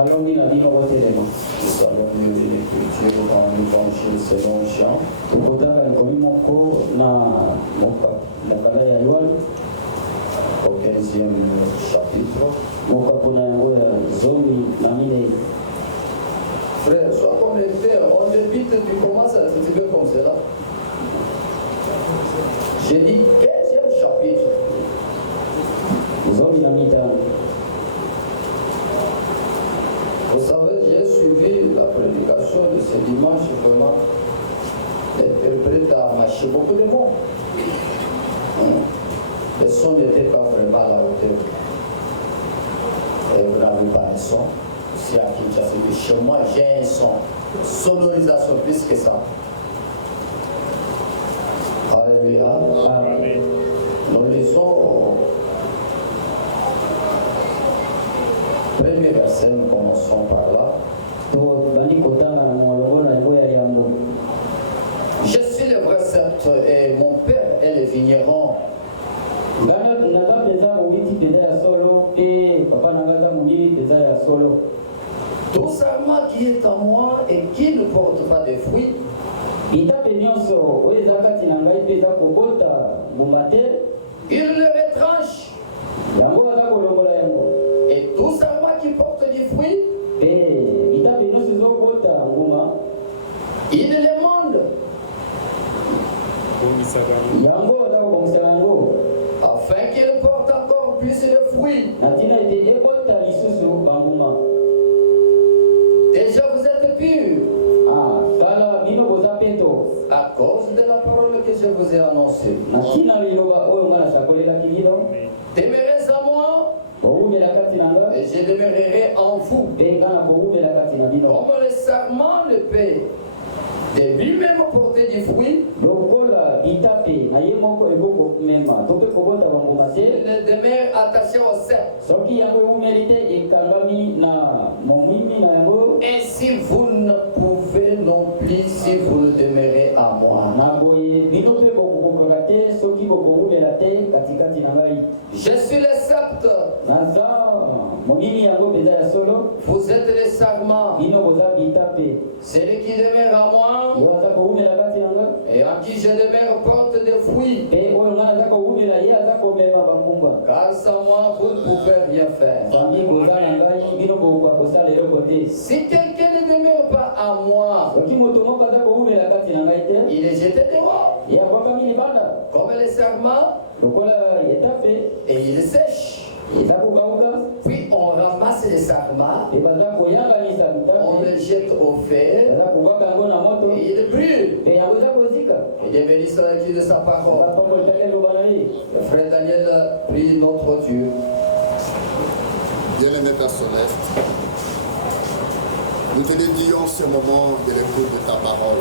Nous allons lire l'écriture dans l'évangile selon Jean. Au 15e chapitre. Frère, sois comme les pères, on débite, tu commences à un petit peu comme cela. J'ai dit 15e chapitre. Vous savez, j'ai suivi la prédication de ce dimanche, vraiment. L'interprète a mâché beaucoup de mots. Le son n'était pas vraiment à la hauteur. Et vous n'avez pas un son. Si à Kinshasa, chez moi, j'ai un son. Sonorisation plus que ça. Alléluia. Amen. Nous lisons premier verset, nous commençons par là. Je suis le vrai sceptre et mon père est le vigneron. Tout serment qui est en moi et qui ne porte pas de fruits, il le retranche. Et tout serment qui porte des fruits, il le monde. Afin qu'il porte encore plus de fruits. Déjà vous êtes purs. À cause de la parole que je vous ai annoncée. Demeurez en moi. Et je demeurerai en vous. Comme le serment le paix de lui-même porter du fruit, il demeure attaché au cercle. Ainsi vous ne pouvez non plus si vous ne demeurez à moi. Je suis le sceptre. Vous êtes les serments. Celui qui demeure à moi et en qui je demeure porte des fruits. Car sans moi vous ne pouvez rien faire. Si quelqu'un ne demeure pas à moi, il est jeté dehors. Comme les serments, et il sèche. Puis on ramasse les sarmats, on les jette au feu, et il brûle. Il est béni sur l'écrit de sa parole. Le frère Daniel prie notre Dieu. Bien-aimé Père Céleste, nous te dédions ce moment de l'écoute de ta parole.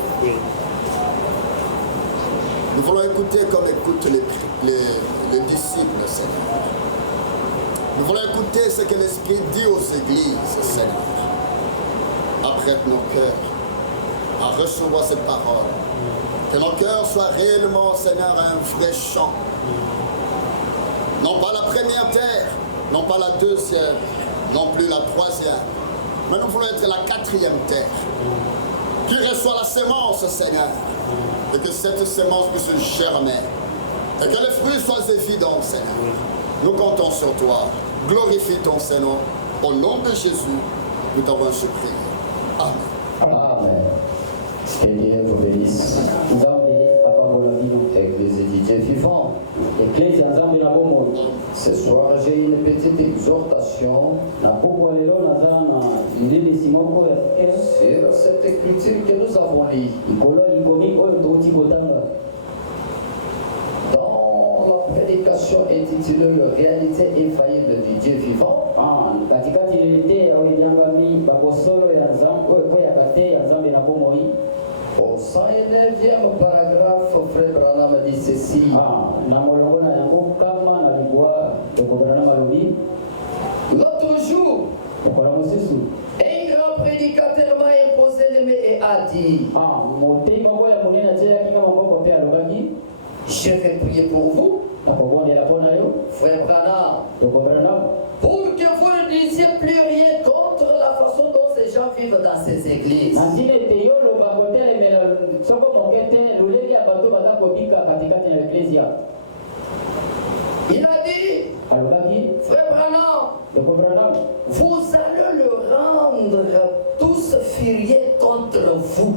Nous voulons écouter comme écoutent les disciples, Seigneur. Nous voulons écouter ce que l'Esprit dit aux églises, Seigneur. Apprête nos cœurs à recevoir cette parole. Que nos cœurs soient réellement, Seigneur, un vrai chant. Non pas la première terre, non pas la deuxième, non plus la troisième. Mais nous voulons être la quatrième terre. Qui reçoit la sémence, Seigneur. Et que cette sémence puisse germer. Et que les fruits soient évidents, Seigneur. Nous comptons sur toi. Glorifie ton Seigneur. Au nom de Jésus, nous t'avons ainsi prié. Amen. Amen. Que Dieu vous bénisse. Église du Dieu vivant. Ce soir, j'ai une petite exhortation sur cette écriture que nous avons lue. Prédication intitulée « Réalité infaillible du Dieu vivant ». Au 109e paragraphe, Frère Branham dit ceci. L'autre jour, un grand prédicateur m'a imposé les mains et a dit je vais prier pour vous, Frère Branham, pour que vous ne disiez plus rien contre la façon vivre dans ces églises. Il a dit, frère Branham, vous allez le rendre tous furieux contre vous.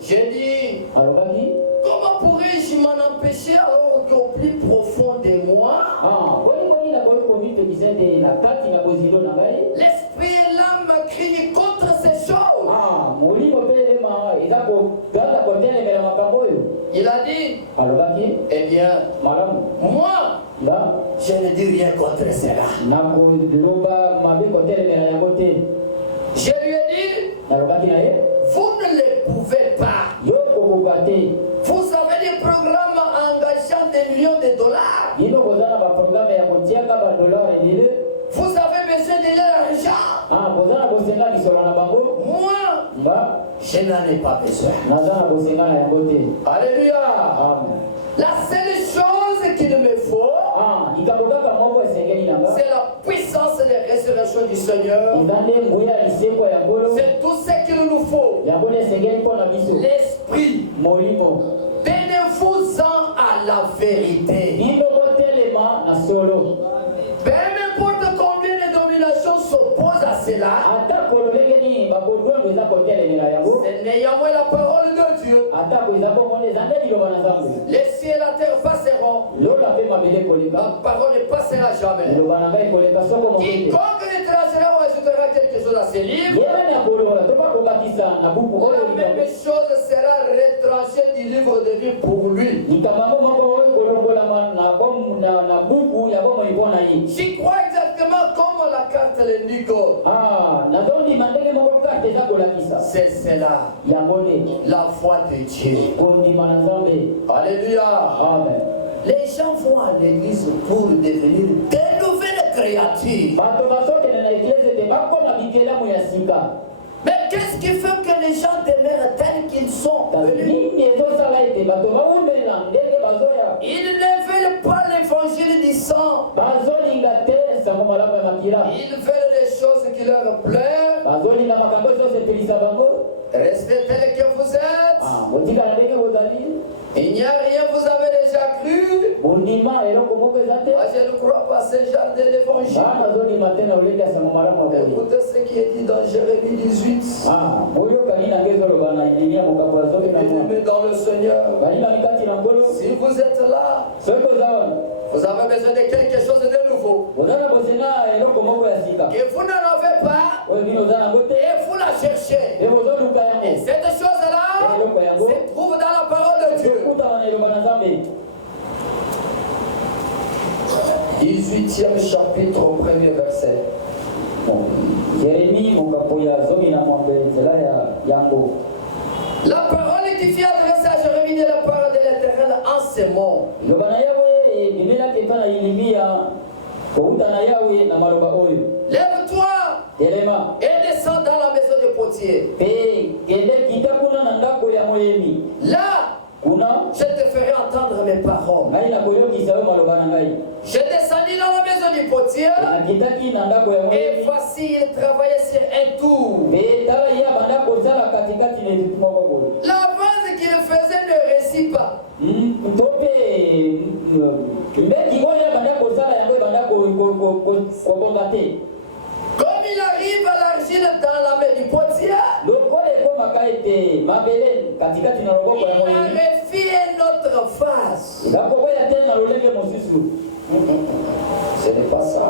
J'ai dit, comment pourrais-je m'en empêcher alors qu'au plus profond de moi, l'esprit et l'âme crient contre ces choses. Il a dit, eh bien, moi, je ne dis rien contre cela. Je lui ai dit, vous ne les pouvez pas. Vous avez des programmes engageant des millions de dollars. Vous avez besoin de leur argent. Moi, je n'en ai pas besoin. Alléluia. La seule chose qu'il me faut, c'est la puissance de résurrection du Seigneur. C'est tout ce qu'il nous faut. L'esprit. Tenez-vous-en à la vérité. Peu importe combien de dominations s'opposent à cela, c'est n'ayant la parole de Dieu. Les cieux et la terre passeront. La parole ne passera jamais. Quiconque ne tracera ou ajoutera quelque chose à ses livres, la même chose sera retranchée du livre de vie pour lui. J'y crois exactement comme la carte l'indique. C'est cela, la foi de Dieu. Alléluia. Amen. Les gens vont à l'église pour devenir des nouvelles créatures. Mais qu'est-ce qui fait que les gens demeurent tels qu'ils sont? Ils ne veulent pas l'évangile du sang. Ils veulent des choses qui leur plaisent. Restez tels que vous êtes. Il n'y a rien, vous avez déjà cru. Moi, je ne crois pas à ce genre d'évangile. Écoutez ce qui est dit dans Jérémie 18. Bien-aimés dans le Seigneur, si vous êtes là, vous avez besoin de quelque chose de nouveau que vous n'en avez pas et vous la cherchez. Et cette chose-là se trouve dans la parole de Dieu. 18e chapitre au premier verset. La parole qui fut adressée à Jérémie de la part de l'Éternel en ces mots. Lève-toi et descends dans la maison de Potier. Là, je te ferai entendre mes paroles. Je descendis dans la maison du potier et voici il travaillait sur un tour. La vase qu'il faisait ne réussit pas. Comme il arrive à l'argile dans la main du potier, il a refait notre face. Ce n'est pas ça.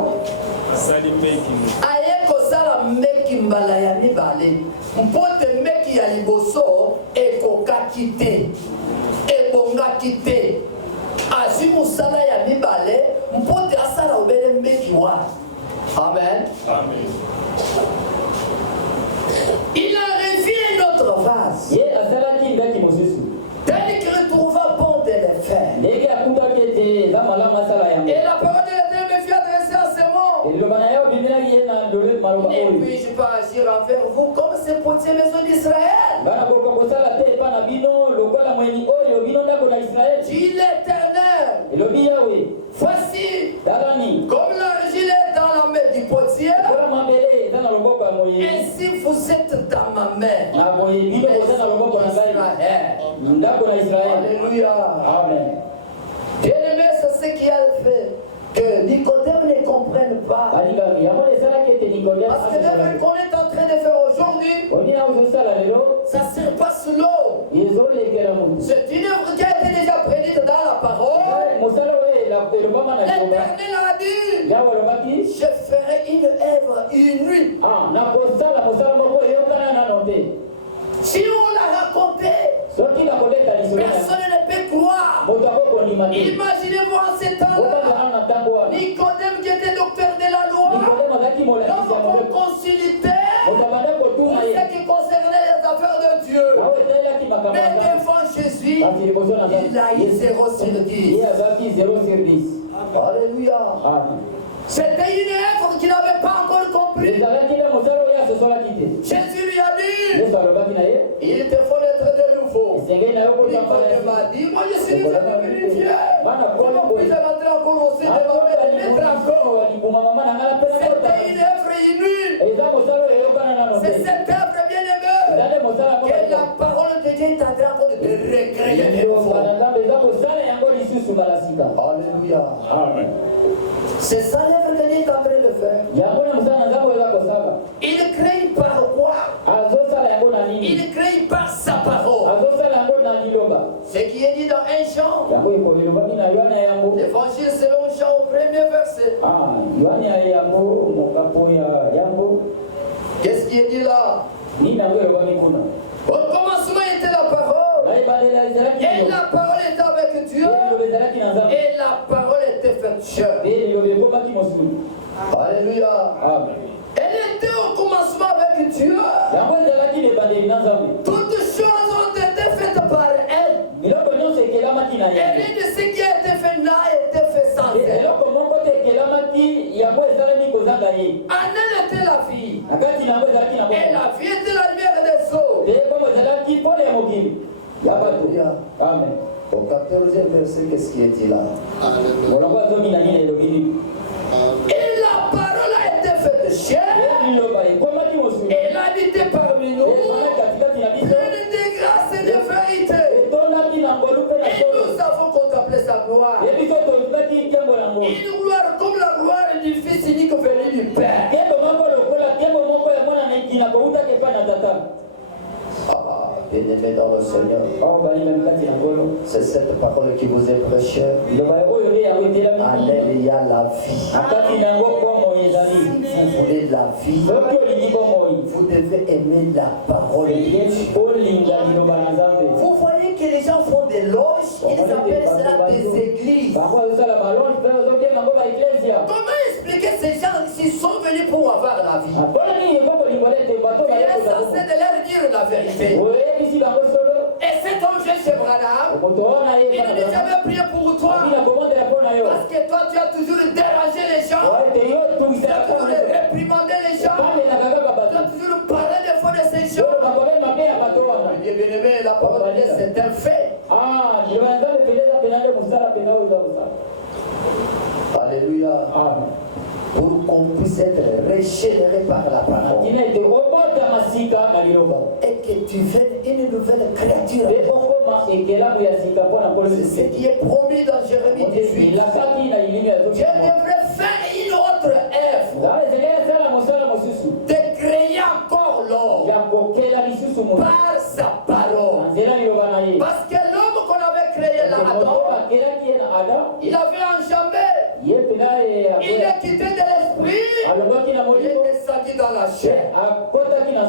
Aye kosala meki mbala ya mibale. Mpote meki ya liboso ekokaki te. Ebongaki te. Azwi musala ya mibale, mpote asala obele meki wa. Amen. Amen. Il a refait notre vase. Tel qu'il retrouva bon de le faire. Et la parole de l'Éternel me fut adressée à ces mots. Et puis je peux agir envers vous comme ces potiers maison d'Israël. Dit l'Éternel. Voici, comme l'argile est dans la main Ainsi vous êtes dans ma main. Alléluia. Amen. Bien-aimé, c'est ce qui a fait que Nicodème ne comprenne pas. Parce que l'œuvre qu'on est en train de faire aujourd'hui, ça surpasse l'eau. C'est une œuvre qui a été déjà prédite dans la parole. L'Éternel a dit, je ferai une œuvre inouïe. Si on l'a raconté, personne ne peut croire. Imaginez-moi en ces temps-là, Nicodème qui était docteur de la loi, l'homme conciliateur, pour ce qui concernait les affaires de Dieu. Mais devant Jésus, il a eu 0 sur 10. Alléluia. C'était une œuvre qu'il n'avait pas encore compris. Jésus lui a dit, il te faut être de nouveau. Nicodème m'a dit, moi je suis déjà devenu vieux. Comment puis-je rentrer encore au sein de ma mère et mettre encore? C'était une œuvre inouïe. C'est cette œuvre bien-aimée que la parole de Dieu est en train de recréer de nouveau. Alléluia. Amen. C'est ça l'œuvre que Dieu est en train de faire. Il crée par quoi? Il crée par sa parole. Ce qui est dit dans un chant. L'évangile selon un chant au premier verset. Qu'est-ce qui est dit là? Au commencement était la parole. Et la parole était avec Dieu. Et la parole était faite chair. Alléluia. Elle était au commencement avec Dieu. Toutes choses ont été faites par elle. Et rien de ce qui a été fait n'a été fait sans elle. En elle était la vie. Et la vie était la lumière des eaux. Alléluia. Amen. Au 14e verset, qu'est-ce qui est dit là? Et la parole a été faite chair. Elle a habité parmi nous. Pleine de grâce et de vérité. Et nous avons contemplé sa gloire. Une gloire comme la gloire du Fils unique venu du Père. Bien-aimé dans le Seigneur, c'est cette parole qui vous est prêchée. Alléluia, la vie. Si vous voulez la vie, vous devez aimer la parole de Dieu. Vous voyez que les gens font des loges, ils appellent cela des églises. Comment expliquer ces gens s'ils sont venus pour avoir la vie? Il est censé de leur dire la vérité. Et cet homme, chez Branham, il ne dit jamais prier pour toi. Parce que toi, tu as toujours dérangé les gens. Tu as toujours réprimandé les gens. Tu as toujours parlé des fois de ces gens. Bien-aimé, la parole de Dieu, c'est un fait. Alléluia. Pour qu'on puisse être régénéré par la parole. Et que tu viennes une nouvelle créature. C'est ce qui est promis dans Jérémie 18. Dieu devrait faire une autre œuvre. De créer encore l'homme. Par sa parole. Parce que l'homme qu'on avait créé là, Adam, il avait enjambé. Il est quitté de l'esprit. Il est descendu dans la chair.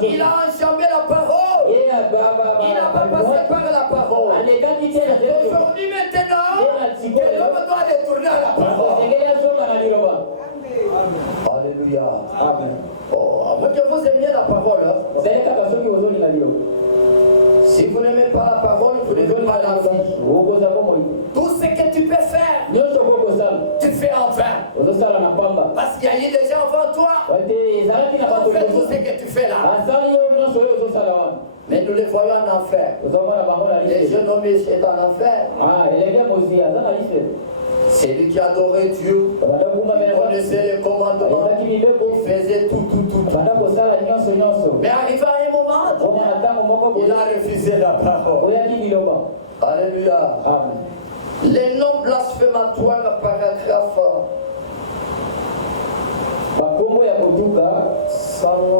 Il a enjambé la parole. Il n'a pas passé par la parole. Aujourd'hui maintenant, l'homme doit retourner à la parole. Alléluia. Amen. Oh, à moins que vous aimiez la parole. Si vous n'aimez pas la parole, vous n'aimez pas la vie. Tout ce que tu peux faire, tu fais en vain. Parce qu'il y a eu des gens avant toi. On fait tout ce que tu fais là. Mais nous les voyons en enfer. Les jeunes hommes sont en enfer. C'est lui qui adorait Dieu. Il connaissait les commandements. Il Il faisait tout. Mais arrivé à un moment, il a refusé la parole. Alléluia. Les noms blasphématoires, paragraphe 192.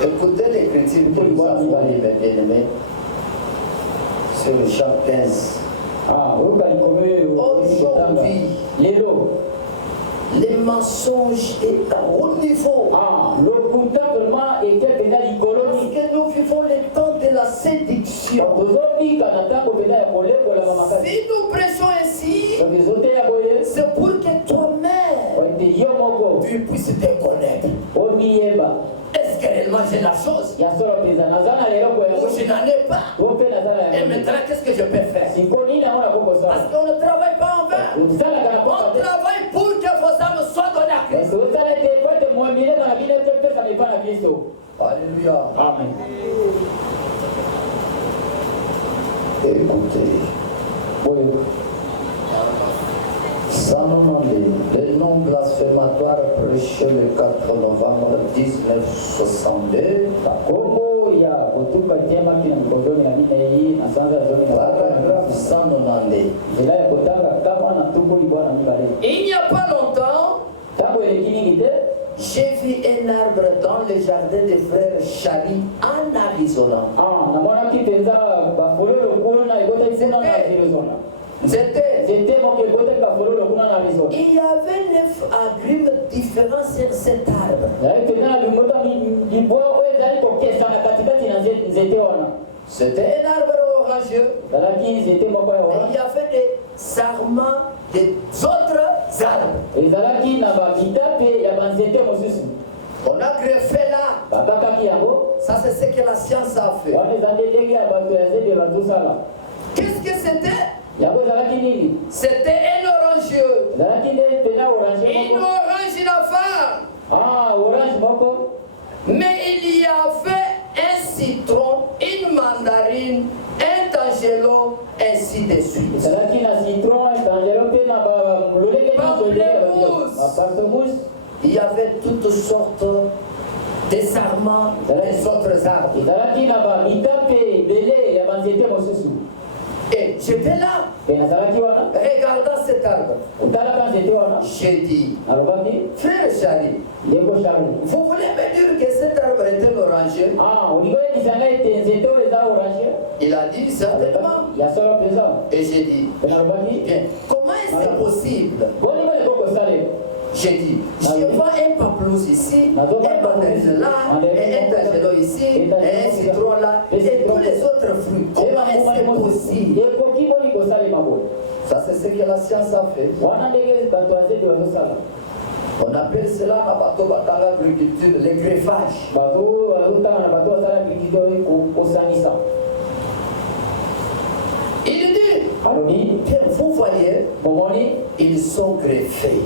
Écoutez l'écriture que nous avons lu, mes bien-aimés, sur le chant 15. Aujourd'hui, les mensonges est à haut niveau. Parce que nous vivons les temps de la séduction. Si nous prêchons ainsi, c'est pour que toi-même, tu puisses te connaître. Est-ce que réellement j'ai la chose? Ou je n'en ai pas? Et maintenant, qu'est-ce que je peux faire? Parce qu'on ne travaille pas en vain. On travaille pour que vos âmes soient données à Christ. Alléluia. Amen. Écoutez. 192. Le nom blasphématoire prêché le 4 novembre 1962. Paragraphe 192. Il n'y a pas longtemps, j'ai vu un arbre dans le jardin des frères Chali en Arizona. Il y avait 9 agrumes différents sur cet arbre. C'était un arbre orangeux. Et il y avait des sarments des autres arbres. On a greffé là. Ça, c'est ce que la science a fait. Qu'est-ce que c'était? C'était un orangieux. Une orange d'affaires. Mais il y avait un citron, une mandarine, un tangelo, ainsi de suite. Il y avait toutes sortes de sarments des autres arbres. Et j'étais là, regardant cet arbre. J'ai dit, frère Charlie, vous voulez me dire que cet arbre est un oranger? Il a dit certainement. Et j'ai dit, bien, comment est-ce possible? J'ai dit, je vois un pamplemousse ici, un mandarine là, un tangelo ici, un citron là, et tous les autres fruits. Comment est-ce possible? Ça, c'est ce que la science a fait. On appelle cela la bateau batanga agriculture, le greffage. Il dit, vous voyez, ils sont greffés.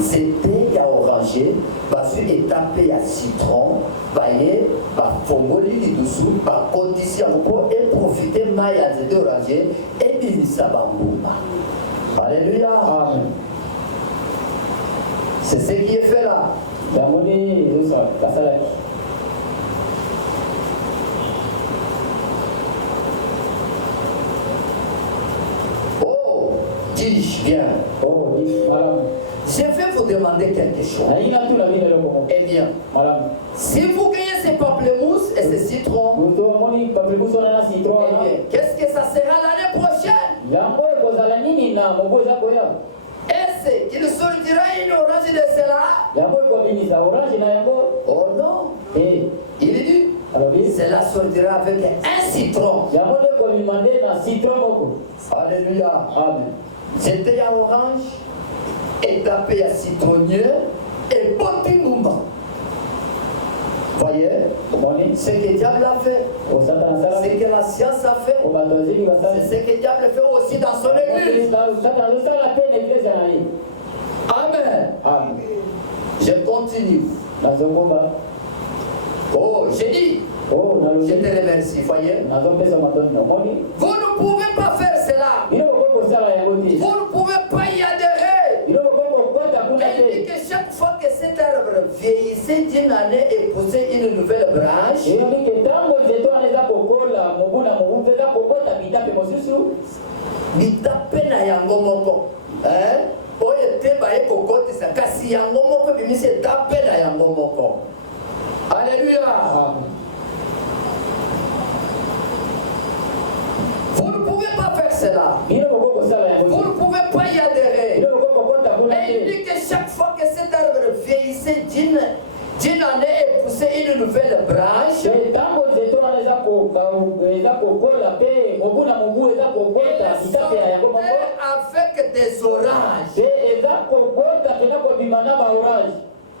C'était ya oranger, basu étapé à citron, baye, fongoli dessous, condisi encore et profiter maya de oranger et binisa bambouba. Alléluia. Amen. C'est ce qui est fait là. Oh, dis-je bien. Oh, dis, madame. Je vais vous demander quelque chose. Eh bien, si vous gagnez ces pamplemousses et ces citrons, qu'est-ce que ça sera l'année prochaine? Est-ce qu'il sortira une orange de cela? Oh non. Il dit, cela sortira avec un citron. Alléluia. Amen. C'était un orange. Étapé à citronnier et botimumba. Voyez, ce que le diable a fait, ce que la science a fait, c'est ce que le diable fait aussi dans son église. Amen. Amen. Je continue. Oh, j'ai dit. Je te remercie, voyez. Vous nous pouvez pas faire cela. Vous ne pouvez pas y adhérer. Et il dit que chaque fois que cet arbre vieillissait d'une année et poussait une nouvelle branche, bitape na yango moko. Oye te ba ekokotisa kasi yango moko bimise tape na yango moko. Alléluia. Vous ne pouvez pas faire cela. Vous ne pouvez pas y adhérer. Et il dit que chaque fois que cet arbre vieillissait d'une année et poussait une nouvelle branche, avec des oranges.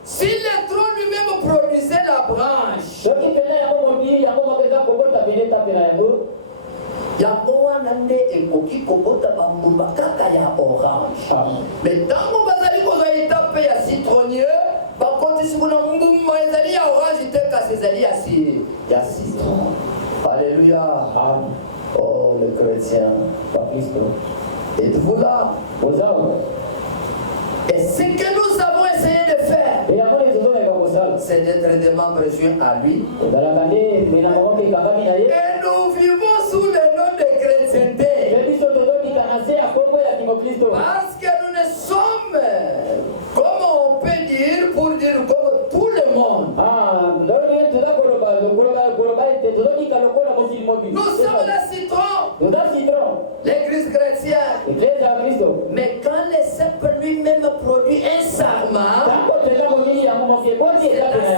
Si le tronc lui-même produisait la branche, yango wana nde ekoki kobota bambuma kaka ya orange. Mais ntango bazali kozwa etape ya citronnier, bakotisi kuna mbuma ezali ya orange te kasi ezali ya citron. Alléluia. Oh les chrétiens, êtes-vous là? Et ce que nous avons essayé de faire, c'est d'être des membres joints à lui. Et nous vivons sous le nom de chrétienté. Parce que nous ne sommes, comme on peut dire, pour dire comme tout le monde. Nous sommes le citron, l'église chrétienne. Mais quand le cèpe lui-même produit un sarment, cela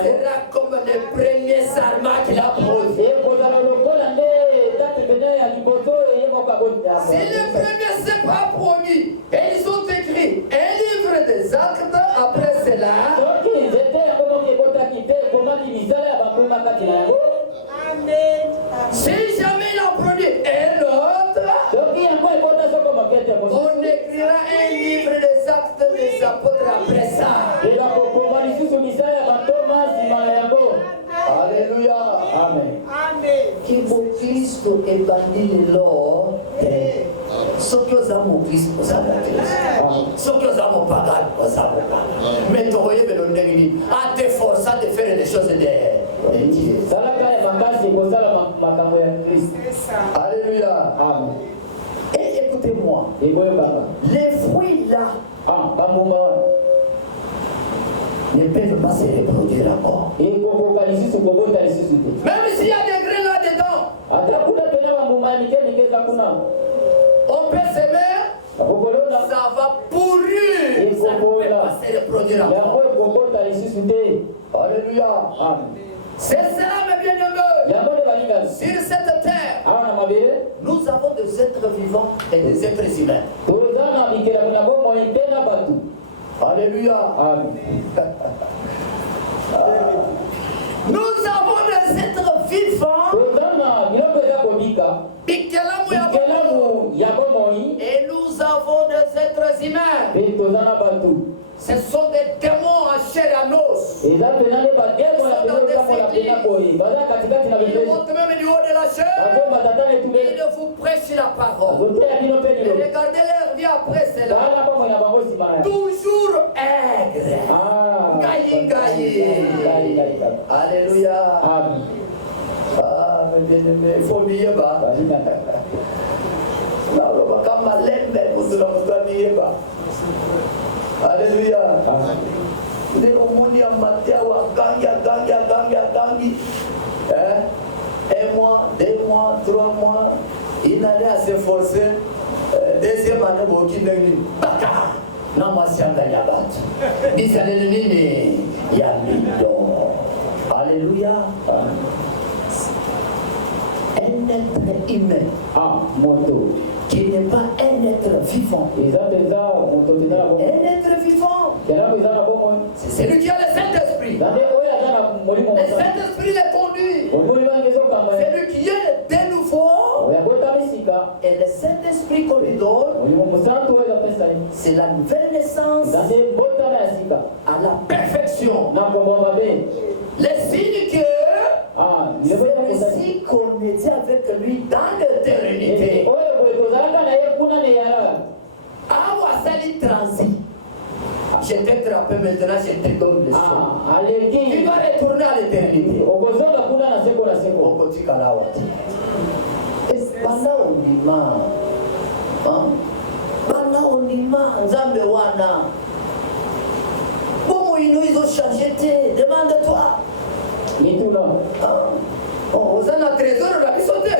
sera comme le premier sarment qu'il a produit. Si le premier cèpe a produit, et ils ont écrit un livre des actes après cela, si jamais il a produit un autre, on écrira un livre des actes des apôtres après ça. Alléluia. Amen. Kibo Kristo ebandile lo. Soki ozamo Kristo ozamo Kristo. Soki ozamo pagan ozamo pagan. Mais toye belondengini à te forcer de faire des choses de Dieu. Alléluia. Amen. Et écoutez-moi. Les fruits là ne peuvent pas se reproduire encore. Même s'il y a des grains là-dedans, on peut s'aimer, ça va pourrir. Ça ne peut pas se reproduire encore. Alléluia. C'est cela, mes bien-aimés. Sur cette terre, nous avons des êtres vivants et des êtres humains. Alléluia. Nous avons des êtres vivants. Et nous avons des êtres humains. Ce sont des démons en chair et en os. Ils montent même du haut de la chair. Ils vous prêchent la parole. Et regardez leur vie après cela. Toujours aigre. Gaï, gaï. Alléluia. Ah, il faut oublier pas. Alléluia. Un mois, 2 mois, 3 mois, il allait à s'efforcer. Deuxième année, il a dit Baka, non, moi, c'est un gagnant. Il s'est dit Alléluia. Un être humain. Qui n'est pas un être vivant. Un être vivant. C'est celui qui a le Saint-Esprit. Le Saint-Esprit le conduit. C'est lui qui est de nouveau. Et le Saint-Esprit qu'on lui donne, c'est la nouvelle naissance à la perfection. Le signe que celui-ci qu'on était avec lui dans l'éternité. échappé, maintenant je te donne le son. aleki Tu vas retourner à l'éternité. okozonga kuna na seko na seko Okotikala wati. Bana ondima. Bana ondima. Nzambe wana. Comment ils ont changé? Demande-toi. mituna Vous avez un trésor de la sauté,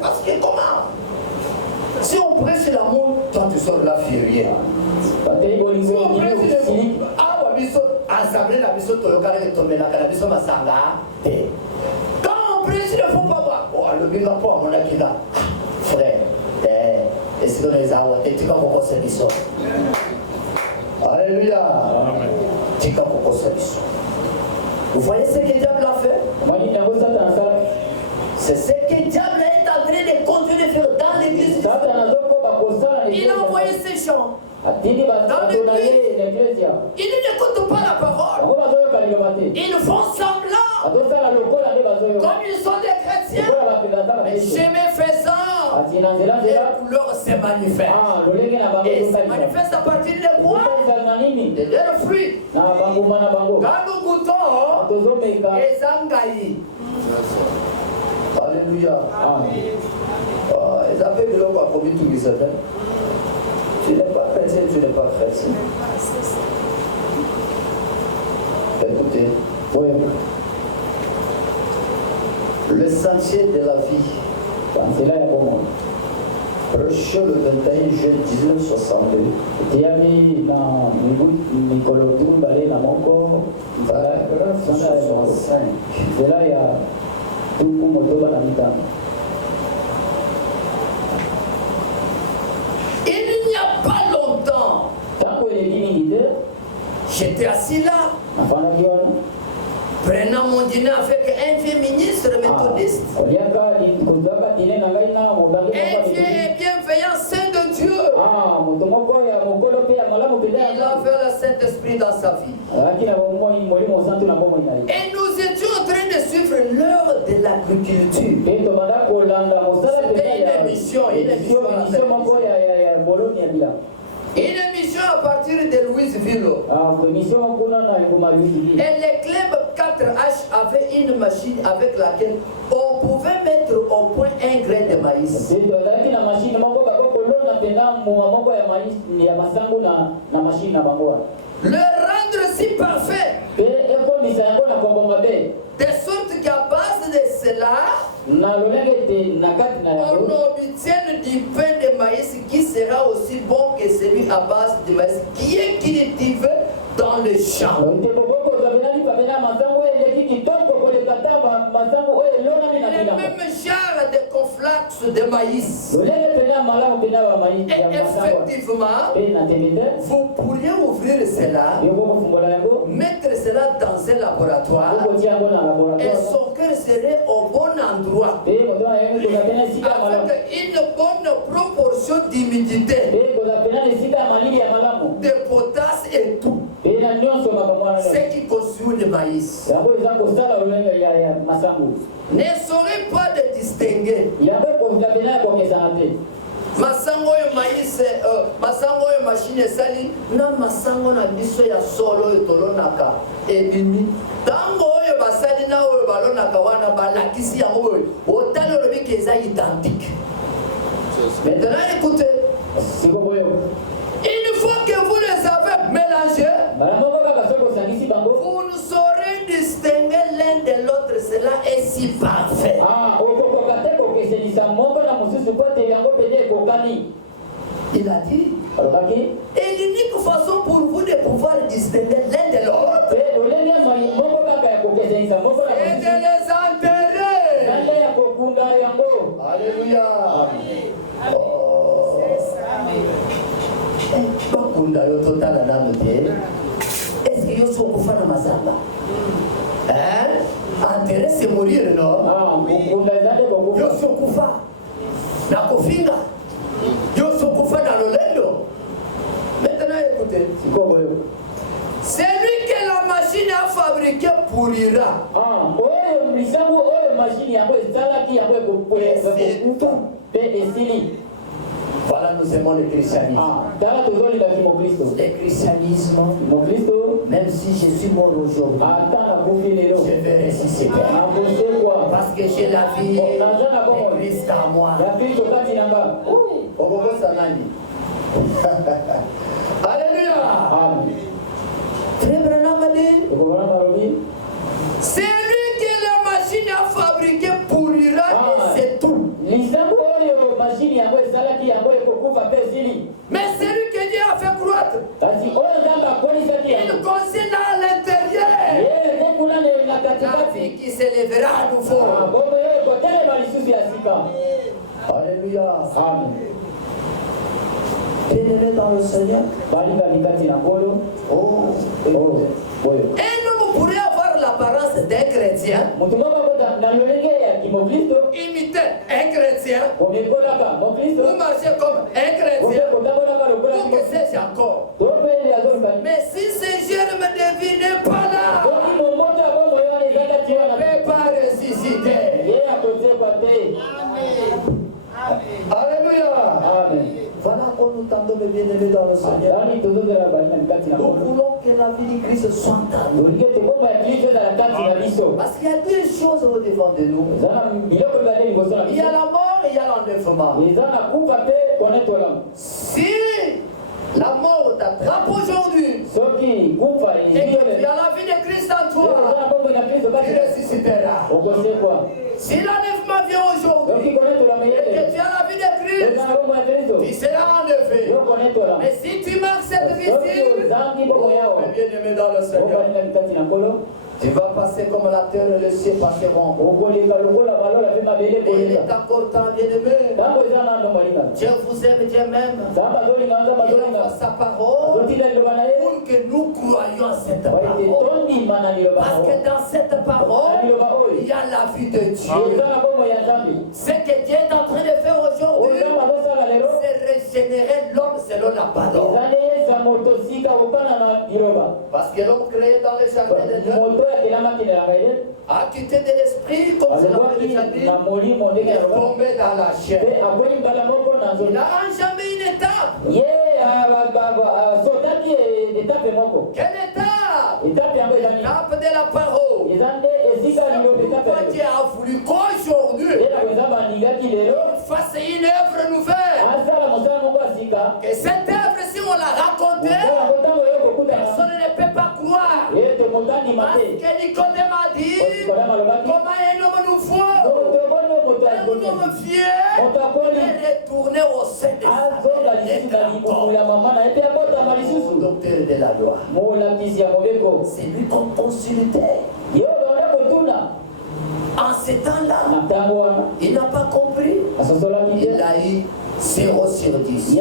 parce que comment? Si on prêche l'amour, toi tu sors là furieux. batei Si bolingo on prêche sili l'amour, ah ouais, assemblée la biso toyokana et tomber la cannabis masanga. Quand on prêche, il ne faut pas voir. Oh, le biga pour mon akida. Frère, est-ce que les awa et tu vas pourquoi c'est biso? Alléluia. Amen. Tu vas pourquoi c'est biso? Vous voyez ce que le diable a fait? C'est ce que le diable est en train de continuer à faire dans l'église. Il a envoyé ses gens dans l'église. Ils n'écoutent pas la parole. Ils font semblant comme ils sont des chrétiens. Mais jamais faisant, les couleurs se manifestent. Et se manifestent à partir de quoi? De leurs fruits. Quand nous goûtons, les angaïs. Alléluia. Ils avaient de l'eau à commis tout les autres. Tu n'es pas chrétien, tu n'es pas chrétien. Écoutez, oui. Le sentier de la vie. C'est là comment. Prêché le 21 juin 1962. tiami na mikolo tumbale na moko Paragraphe 65. nzela ya tuku motoba na mitano. Il n'y a pas longtemps, Tango eleki mingi te j'étais assis là, nafandaki wana prenant mon dîner avec un vieux ministre méthodiste. oliaka kozwaka dine na ngai na mobangi Un vieux et bienveillant saint de Dieu. moto moko ya mokolo mpe ya malamu Il avait le Saint-Esprit dans sa vie. alaki na molimo santu na bomoi na ye Et nous étions en train de suivre l'heure de l'agriculture. mpe tobanda kolanda mosala C'était une émission moko ya boloni ya bilanga. Une émission à partir de Louisville. Émission kuna na ngoma Louisville. Et le club 4H avait une machine avec laquelle on pouvait mettre au point un grain de maïs. Ndolaki na machine moko bako kolona tena mwa moko ya maïs ya masangu na machine na bango. Le rendre si parfait. Pe eko misango na kobonga be. De sorte qu'à base de cela, Na lolenge te na kati na on yango. obtient du pain de maïs qui sera aussi bon que celui à base de maïs qui est cultivé dans le champ. Te boko zabena ni pamena masango eleki kitoko koleka ta masango elona mina Le bila. même genre de conflax de maïs. Lolenge pena malamu pena ba maïs ya Et masango. effectivement, Pe na temete. vous pourriez ouvrir cela, Yo boko fumbola yango. mettre cela dans un laboratoire Boko tia yango na et laboratoire. son cœur serait au bon endroit Pe moto yango tozapena sika malamu. avec une bonne proportion d'humidité, Pe kozapena sika malili ya malamu. de potasse et tout. Pe na nyonso makamwana. Ce qui consume le maïs Yango eza kosala lolenge ya masango. ne saurait pas de distinguer Yango kozapena kokesana te. masango oyo maïs masango oyo machine esali na masango na biso ya solo oyo tolonaka ebimi ntango oyo basali na oyo balonaka wana balakisi yango oyo otali olobi ke eza identique. Maintenant écoutez, Siko boyo. une fois que vous les avez mélangés, Bala moko kaka soko sangisi bango. vous ne saurez distinguer l'un de l'autre. Cela est si parfait. Okokoka te kokesenisa moko na mosusu po te yango pene ekokani. Il a dit, Alobaki. et l'unique façon pour vous de pouvoir distinguer l'un de l'autre, Pe lolenge moko kaka ya kokesenisa moko na et de mosusu. les enterrer. Nande ya kokunda yango. Alléluia. Bakunda yo totala nano te. Est-ce que yo sokufa na mazamba? Enterrer c'est mourir, non? Kokunda eza te kokufa. Yo sokufa na kofinga. Yo sokufa na lolendo. Maintenant écoutez, Siko boyo. celui que la machine a fabriqué pourrira. Oyo misango oyo machine yango esalaki yango ekokufa pe esili. Voilà, nous aimons le christianisme. Le christianisme, même si je suis mort aujourd'hui, je vais ressusciter. Parce que j'ai la vie de Christ en moi. Alléluia. Frère Branham a dit, c'est lui que la machine a fabriqué pourrira et c'est tout. Mais c'est lui que Dieu a fait croître. Il concerne à l'intérieur la vie qui s'élèvera à nouveau. Alléluia. Bien-aimé dans le Seigneur. Et nous pourrions avoir l'apparence d'un chrétien, imiter un chrétien, ou marcher comme un chrétien, ou que sais-je encore. Mais si ces germes de vie n'est pas là, il ne peut pas ressusciter. Alléluia. Voilà qu'on nous tendons de bien-aimés dans le Seigneur. Nous voulons que la vie de Christ soit en nous. Parce qu'il y a deux choses au-devant de nous. Il y a la mort et il y a l'enlèvement. Si la mort t'attrape aujourd'hui et que tu as la vie de Christ en toi, tu ressusciteras. Si l'enlèvement vient aujourd'hui et que tu as la vie de Christ, tu seras enlevé. Mais si tu manques cette vie-ci, bien-aimé dans le Seigneur, tu vas passer comme la terre et le ciel passeront. Et il est encore temps, bien-aimé. Dieu vous aime, Dieu m'aime. Il envoie sa parole pour que nous croyions à cette parole. Parce que dans cette parole, il y a la vie de Dieu. Ce que Dieu est en train de faire aujourd'hui, c'est régénérer l'homme selon la parole. Parce que l'homme créé dans le jardin de Dieu a quitté de l'esprit, comme je l'avais déjà dit, il est tombé dans la chair. Il n'a jamais une étape. Quelle étape? L'étape de la parole. Pourquoi Dieu a voulu qu'aujourd'hui on fasse une œuvre nouvelle? Que cette œuvre, si on la racontait, personne ne peut pas croire. Parce que Nicodème a dit, comment un homme nouveau, un homme vieux, est retourné au sein de sa au docteur de la loi. C'est lui qu'on consultait. En ce temps-là, il n'a pas compris. Il a eu 0 sur 10. Et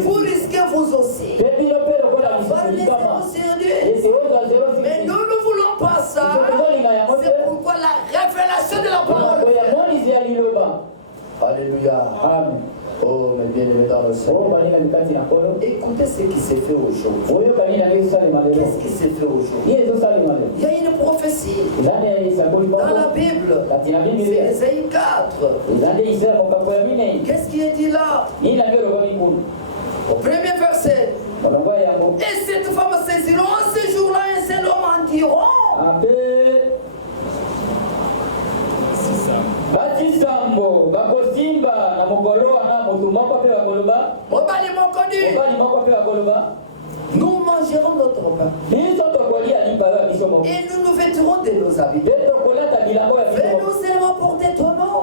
vous risquez vous aussi d'avoir les 0 sur 10. Mais nous ne voulons pas ça. C'est pourquoi la révélation de la parole. Alléluia. Oh, mes bien-aimés dans le Seigneur. Écoutez ce qui s'est fait aujourd'hui. Qu'est-ce qui s'est fait aujourd'hui? Il y a une prophétie dans la Bible. C'est Ésaïe 4. Qu'est-ce qui est dit là? Au premier verset. Et cette femme saisiront ce jour-là un seul homme en diront. Batisambo bakosimba na mokolo na motu moko pe bakoloba mobali moko bakoloba nous mangerons notre pain et nous nous vêtirons de nos habits. Fais-nous seulement porter ton nom.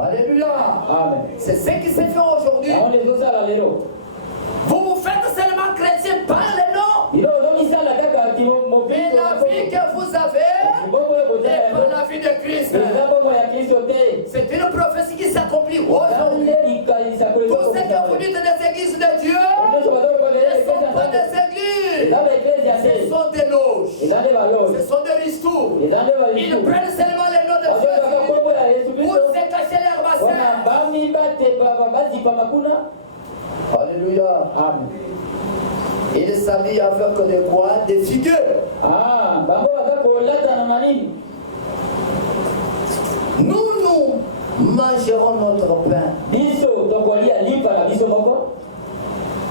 Alléluia. C'est ce qui s'est fait aujourd'hui. Vous vous faites seulement chrétien par le nom. Mais la vie que vous avez n'est pas la vie de Christ. C'est une prophétie qui s'accomplit aujourd'hui. Tout ce que vous dites des églises de Dieu ne sont pas des églises. Ce sont des loges. Ce sont des ristours. Ils prennent seulement les noms de Jésus pour se cacher leur bassin. Alléluia. Amen. Il s'habille avec de quoi? Des figures. mangerons notre pain. Biso tokolia lipa na biso moko.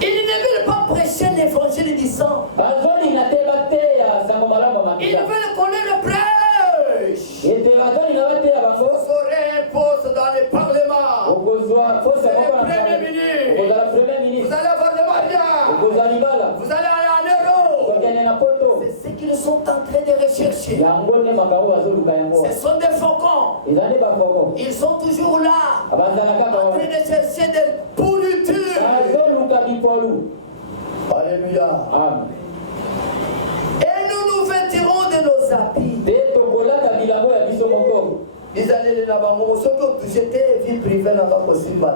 Ils ne veulent pas prêcher l'évangile du sang. Bazoni na teba te ya sango malamba Ils makita. veulent qu'on le prêche. Ete bazoni na bate ya bango. Vous aurez un poste dans le Parlement. Okozwa fosa moko na Premier Parlement. ministre. Okozala premier Vous ministre. allez avoir des mariages. Okozala libala. Vous allez aller en euro. Okende na poto. C'est ce qu'ils sont en train de rechercher. Yango ne makambo bazoluka yango. Ce sont des faucons. Ezali bafoko. Ils sont toujours là, Abazala en kaka train wana. de chercher des pourritures. Bazoluka bipolu. Alléluia. Amen. Et nous nous vêtirons de nos habits. Te tokolata bilango ya biso moko. Ils allaient là bas, moi, j'étais vie privée là-bas possible.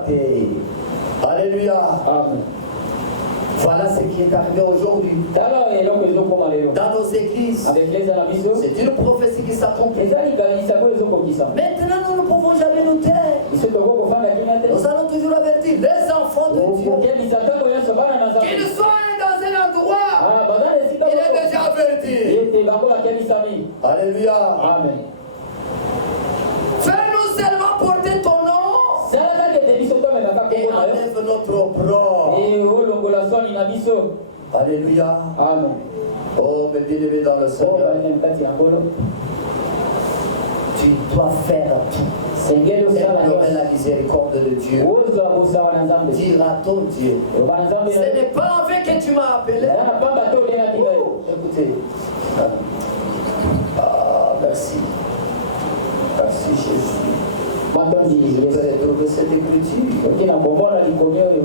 Alléluia. Amen. Voilà ce qui est arrivé aujourd'hui. Tala eloko ezokoma lelo. Dans nos églises, Avec les na biso. c'est une prophétie qui s'accomplit. Ezali kanisa ko ezokokisa. Maintenant, nous ne pouvons jamais nous taire. Biso toko kofanda kimia te. Nous allons toujours avertir les enfants de Dieu. Okokebisa ntango nyonso bana na Nzambe. Qu'ils soient dans un endroit, Ah, bazali esika il moko. est déjà averti. Ete bango bakebisami. Alléluia. Amen. Fais-nous seulement porter ton nom Salaka kete biso tomemaka et kombo na yo. enlève notre opprobre. E olongola soni na biso. Alléluia. Amen. Oh, mes bien-aimés dans le Oh, Seigneur, bana mkati ya ngolo. tu dois faire tout. Sengeli osala Implorer nyonso. la miséricorde de Dieu. Ozwa bosawa na Nzambe. Dire à ton Dieu. Loba na Nzambe Ce na yo. n'est pas en vain que tu m'as appelé. Ezala na pamba te obengaki ngai. Écoutez. Ah, merci. Merci Jésus. Matondi Je Yesu. vais retrouver cette écriture. Oki na bomona likomi oyo.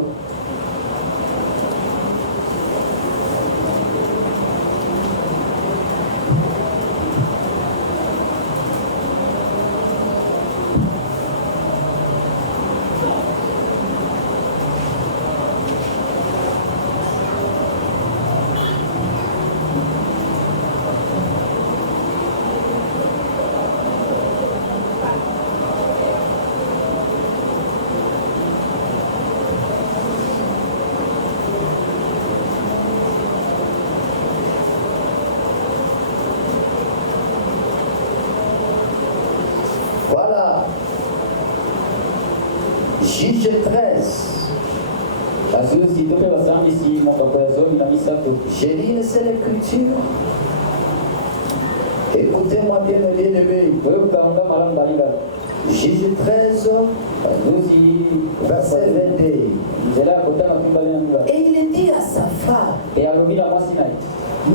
Voilà. Juge 13. Basusi tope basambisi motoko ya zomi na misato. Je lis une seule écriture. Écoutez-moi bien, mes bien-aimés. Oyo kutanga malamu balinga. Juge 13, Basusi verset 22. nzela ya kotanga tumbale na mbala. Et il dit à sa femme, E alobi na mwasi na ye.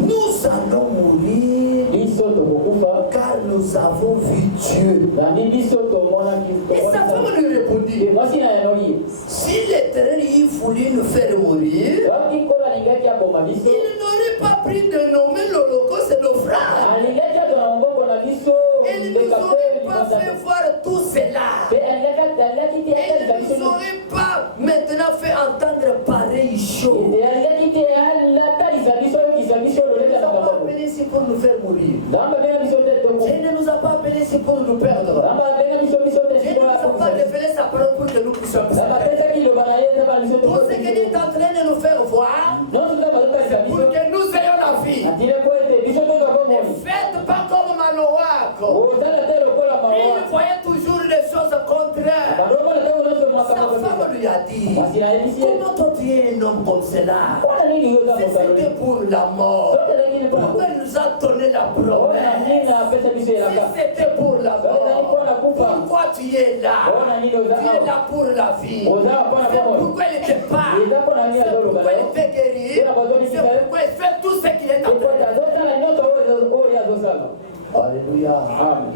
nous allons mourir Biso tokokufa. car nous avons vu Dieu. Nandi biso tomonaki. Et sa femme lui répondit, E mwasi na ye noli ye. si l'Éternel y voulait nous faire mourir, Soki Nkolo alingaki aboma biso. il n'aurait pas pris de nommer l'holocauste et l'offrande. Alingaki azwa na maboko na biso. Il ne nous aurait pas fait voir tout cela. Pe alingaki te Il atalisa ne biso. nous aurait pas maintenant fait entendre pareille chose. E alingaki te alatalisa biso oyokisa biso Il ne loleka nous a na pas makambo. appelés ici pour nous faire mourir. Nzambe abenga biso te toko. Dieu ne nous a pas appelés ici pour nous perdre. Nzambe abenga biso te Dieu ne sikoyo nous a pas akufa. révélé sa parole pour que nous puissions Nzambe faire. apesaki liloba na ye nzambe biso Tout ce qu'il est en train de nous faire voir, non tuka bazotalisa pour biso. que nous ayons la vie. Atile po ete biso toka Ne bomoi. faites pas comme Manoach. Otala te lokola Il mawa. voyait toujours les choses contraires. Bandokola te nyonso Sa makambo femme kotika. lui a dit, Mwasi na yebisi ye. comment toi tu es un homme comme cela? Mpona nini yo oza Si mosaloli? c'était pour la mort, Sotelaki ni mpona pourquoi il nous a donné la mpona nini promesse? apesa biso Si elaka? c'était pour la Sotelaki mort, mpona kufa. pourquoi tu es là? Mpona nini oza Tu es awa? là pour la vie. Oza awa mpona C'est bomoi. pourquoi il était pas. Eza mpona nini C'est azoloba pourquoi na il yo? fait guérir. C'est pourquoi il fait tout ce qu'il est en Epoti train de azosala nyonso oyo azosala. faire. Alléluia. Amen.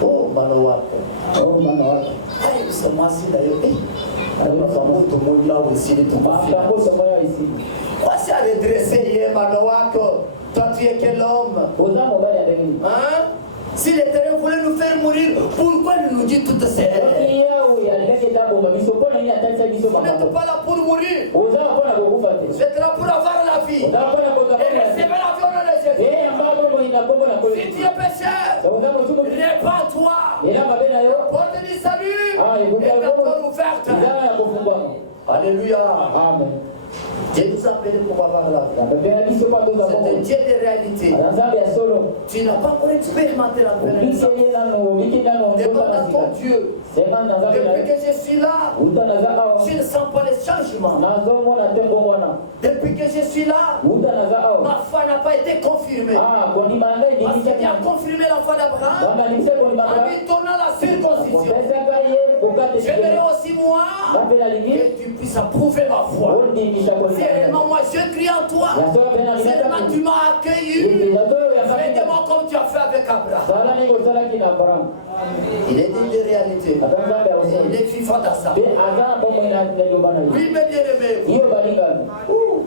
Oh, Manoach. Oh mama wake. Aïe, c'est moi si d'ailleurs. Makambo tomoni awa esili tokofia. Makambo somo ya ici. Voici à redresser hier, Manoach. Toi, tu es quel homme? Oza mobali ya ndenge. Hein? Si l'Éternel voulait nous faire mourir, pourquoi il nous dit toutes ces... Soki yawe alingaki ete aboma biso mpona nini atalisa biso Vous n'êtes makambo. pas là pour mourir. Oza mpona kokufa te. Vous êtes là pour avoir la vie. Oza mpona kozwa Et recevez la vie au nom de Jésus. e yamba bomoi na kombo na Si kolo. tu es pécheur, Oza mosuku répands-toi. ela mabe na yo. Porte du salut Ah, écoute, est encore ouverte. Eza ya kofungwama. Alléluia. Amen. Dieu nous appelle pour avoir la vie. Amepea biso kwa toza C'est un Mungu. Dieu de réalité. Ana nzambe ya solo. Tu n'as pas encore expérimenté la Ubikeli vie. nano, ubiki nano, Demande à ton nzambe. Dieu. Sema na nzambe na. Depuis que je suis là, Uta na zaka. je ne sens pas les changements. Nazo mona tembo mwana. Depuis que je suis là, Uta na zaka. ma foi n'a pas été confirmée. Ah, kwa ni manga Parce ndibika qu'il a na. confirmé la foi d'Abraham Baba ni mseko ni en manga. lui donnant la circoncision. Pesa kaye kokate. J'aimerais aussi moi Bape na ligi. que tu puisses approuver ma foi. Ondi kisha kwa. Si réellement moi je crie en toi, Ya sola pena ni seulement tu m'as accueilli. Fais-moi comme tu as fait avec Abraham. Sala ni gosala kina Abraham. Il est dit de réalité. Abraham ya osala. Il est vivant dans ça. Be aza bomo ina nyumbana. Oui, mes bien-aimés. Hiyo balinga. Oh.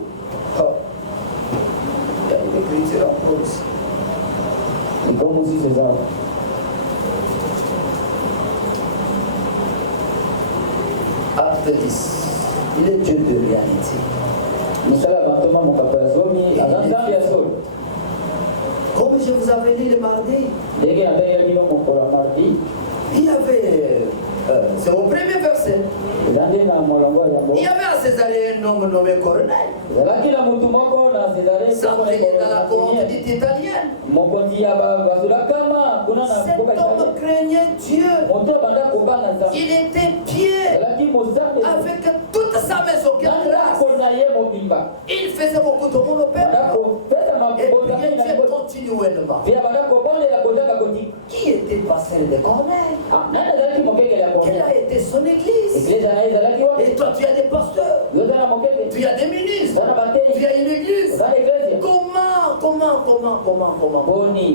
Il y a une écriture en police. Ni como si se zao. Acte 10. Il est Dieu de réalité. Musala bantoma mokapo ya zomi aza nzambe ya solo. Comme je vous avais dit le mardi, Ndenge nataki kino mokolo mardi. il y avait, c'est au premier verset, Eza nde na molongo ya yango. il y avait à Césarée un homme nommé Corneille, Ezalaki na mutu moko na Césarée s'entraînait dans la conduite italienne. mokonzi ya basoda kama kuna na Cet mboka homme Italie. craignait Dieu. Moto abanda kobanga nzambe. Il était pied Ezalaki mosanbe. avec toute sa maison. Quelle grâce! Ntango na ye mobimba. Il faisait beaucoup de monde au Banda Père. kopesa Et mabota priait na Dieu mboka. continuellement. Via banda kobondela kozanga koti. Qui était le pasteur de Corneille? Ah, nani ezalaki mokengele ya Quelle Corneille? a été son église? Eklezia na ye ezalaki wapi? Et toi, tu as des pasteurs, Yo eza na mokenge. tu as des ministres, Eza na batei. tu as une église. Eza na eklezia. Comment?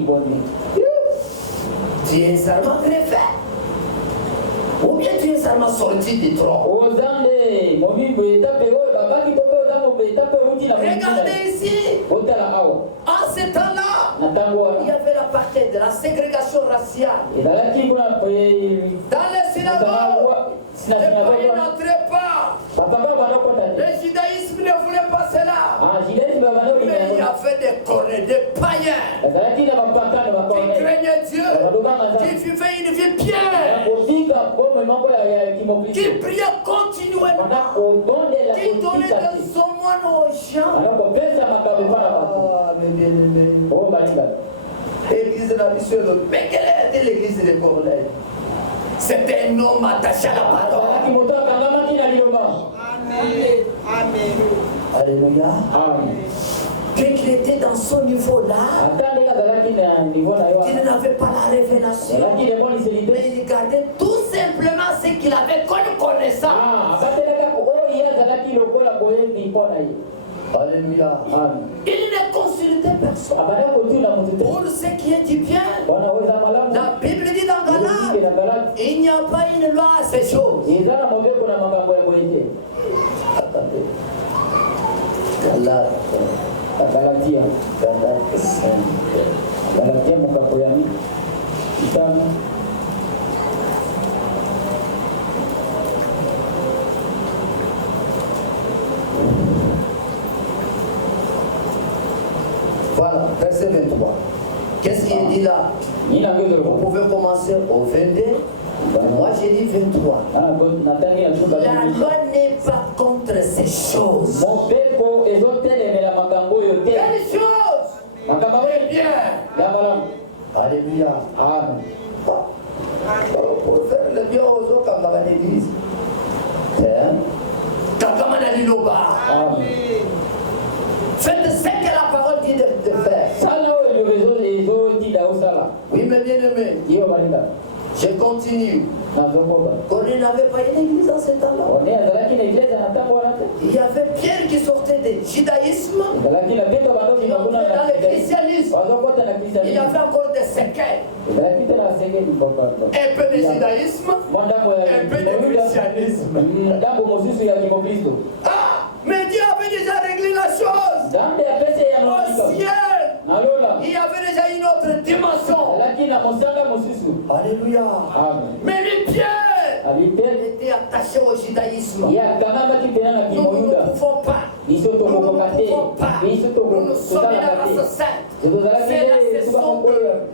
Boni. Tu es seulement greffé. Ou bien tu es seulement sorti du tronc. Ozande mobimbo etape oyo babaki to mpe oza mobe etape outi na Regardez ici, otala awa en ce temps-là, na ntango il y wana avait la partie de la ségrégation raciale. ezalaki kuna Dans les synagogues, les païens n'entraient pas. bakaba banakota te Le judaïsme ne voulait pas cela. jidesi Mais il y babana avait des Cornéliens, des païens ezalaki na bapakane qui bakone craignaient Dieu, qui vivaient une vie pierre, kotika bomo moko ya qui kimokristo priaient continuellement, bana kobondela qui donnaient kotika te des aumônes aux gens. bana kopesa makambo epa na bato Ah, mes bien-aimés. oyo balinga L'église de la mission, mais quelle était l'église de Corneille? C'était un homme attaché à la parole. azalaki moto akangamaki na liloba Alléluia. amen Dès qu'il était dans son niveau-là, ata ndenge azalaki na niveau na yo il n'avait pas la révélation. azalaki demoniseli te Mais il gardait tout simplement ce qu'il avait comme connaissance. abatelaka oyo ye azalaki lokola boyebi mpo na ye Alléluia. amen Il ne consultait personne. abanda kotuna motu te Pour ce qui est du bien, bana oyo eza malamu la Bible dit dans Olobike Galate, na galate il n'y a pas une loi à ces choses. eza na mobeko na makambo ya boye te Attendez. Galate. galatia Galate 5. galatia mokambo ya mitano Voilà, verset 23. Qu'est-ce qui est dit là? nini nango Vous ezoloba pouvez commencer au 22. Moi j'ai dit 23. natangi na suka La loi n'est pas contre ces choses. mobeko ezotelemela makambo oyo te Quelle chose? makambo oyo Bien. ya malamu Alléluia. amen Pour faire le bien aux autres comme dans l'église. Comme dans l'Iloba. amen Faites ce que la parole dit de faire. sala oyo ezotinda osala Oui, mes bien-aimés, iyo balinga je continue. nazokoba Corneille n'avait pas une église en ce temps-là. one azalaki na eglise na ntango wana te Il y avait Pierre qui sortait du judaïsme. ezalaki na biso bandoki Il entrait makuna dans le christianisme. bazokota na Il y kristianisme avait encore des séquelles. ezalaki te na sengeli Un peu de judaïsme, ndambo un peu de christianisme. ndambo mosusu ya kimokristo Ah, mais Dieu avait déjà réglé la chose. nzambe apesi ya Au mosika ciel, nalola il y avait déjà une autre dimension. ezalaki na mosanga mosusu Alléluia. amen Mais les pierres alite étaient attachés au judaïsme. ye akangamaki mpena na Nous ne kimoyuda pouvons pas. biso Nous ne tokokoka te pouvons pas. biso Nous sommes une tosalaka race te sainte. tozalaki C'est là, te ce tuba sont moko de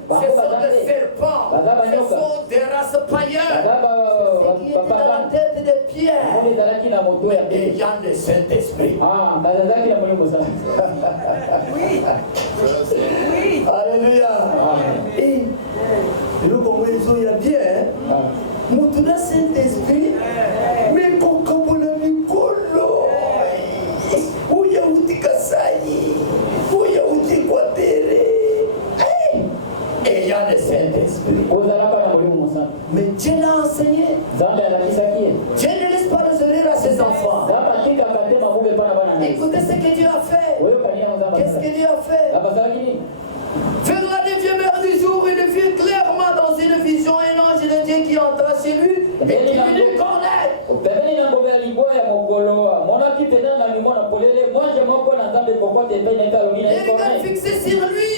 bango baza te serpents. Ce sont des races païennes. Ce qui est dans la tête de Pierre. Et il y a le Saint-Esprit. Oui. Alléluia. Et nous comprenons il y a bien. Moutuna Saint-Esprit. Mais quand on a mis Kolo. Où il y a Outi Kasayi. Où il y a Outi Kwatere. Et il y a le Saint-Esprit. Mais Dieu l'a enseigné. Dieu ne laisse pas de sourire à ses enfants. Écoutez ce que Dieu a fait. Qu'est-ce que Dieu a fait? Vers la 9e heure du jour, il vit clairement dans une vision un ange de Dieu qui entra chez lui et qui lui dit Corneille. Il regarde fixé sur lui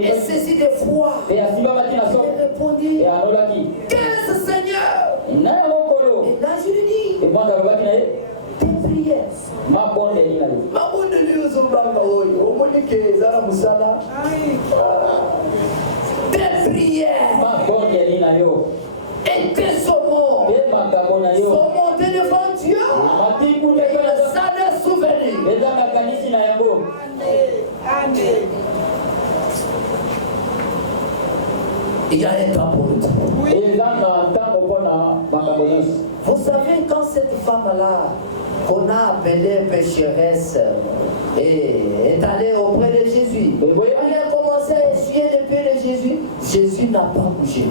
et saisi d'effroi. Il répondit Qu'est-ce Seigneur? Et là je lui dis tes prières. Ma bonne nuit aux tes prières et tes saumons sont montés devant Dieu. Ça ne souvenir. Il y a un temps pour tout. Vous savez, quand cette femme-là, qu'on a appelée pécheresse, est allée auprès de Jésus, elle a commencé à essuyer les pieds de Jésus, Jésus n'a pas bougé.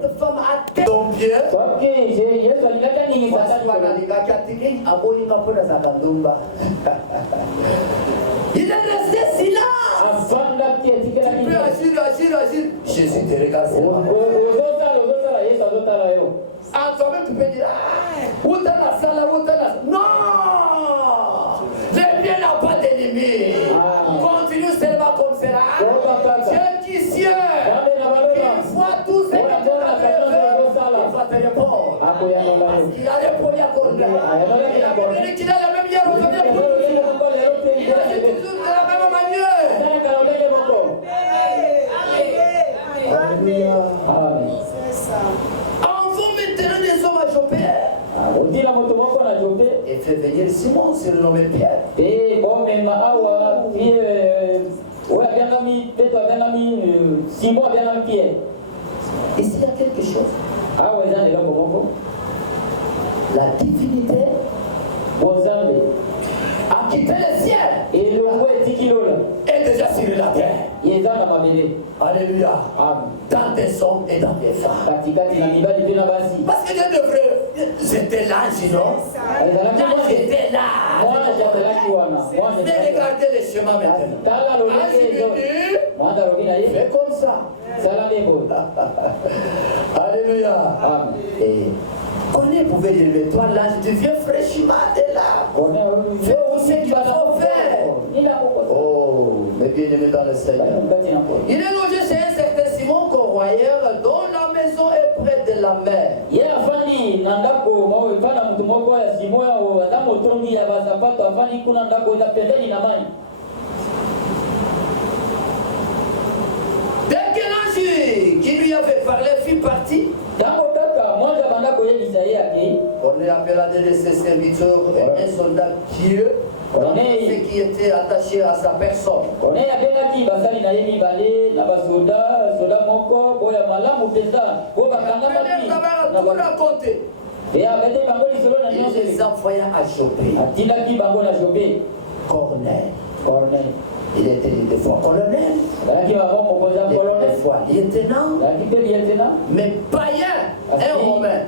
Cette femme a tête son pied. Il est resté silence. Tu peux agir. Jésus te regarde seulement. Ah, toi-même tu peux dire, où t'as la salle, non. Le bien n'a pas d'ennemi. Continue seulement comme cela. Dieu qui sied, qu'il voit tous ces gens qui ont fait, il va te répondre. Il a répondu à Corneille. Il a répondu qu'il a la même hier aujourd'hui pour nous. Il agit toujours de la même manière. Alléluia. Envoie maintenant des hommes à Joppé. Et fait venir Simon, surnommé Pierre. Ici, il y a quelque chose. La divinité a quitté le ciel et est déjà sur la terre. Alléluia. Dans des hommes et dans des femmes. Parce que Dieu devrait. J'étais là, non? L'ange était là. Mais regardez le chemin maintenant. Fais comme ça. Alléluia. Et Corneille pouvait dire, mais toi l'ange, tu viens fraîchement de là. Fais tout ce qu'il faut faire. Oh, mes bien-aimés dans le Seigneur. Il est logé chez un certain Simon Corroyeur, dont la maison est près de la mer. Dès que l'ange qui lui avait parlé fut parti, on appela de ses serviteurs un soldat pieux, ceux qui étaient attachés à sa personne. Il les envoya à Joppé. Corneille. Il était des fois colonel, des fois lieutenant, mais païen, un romain,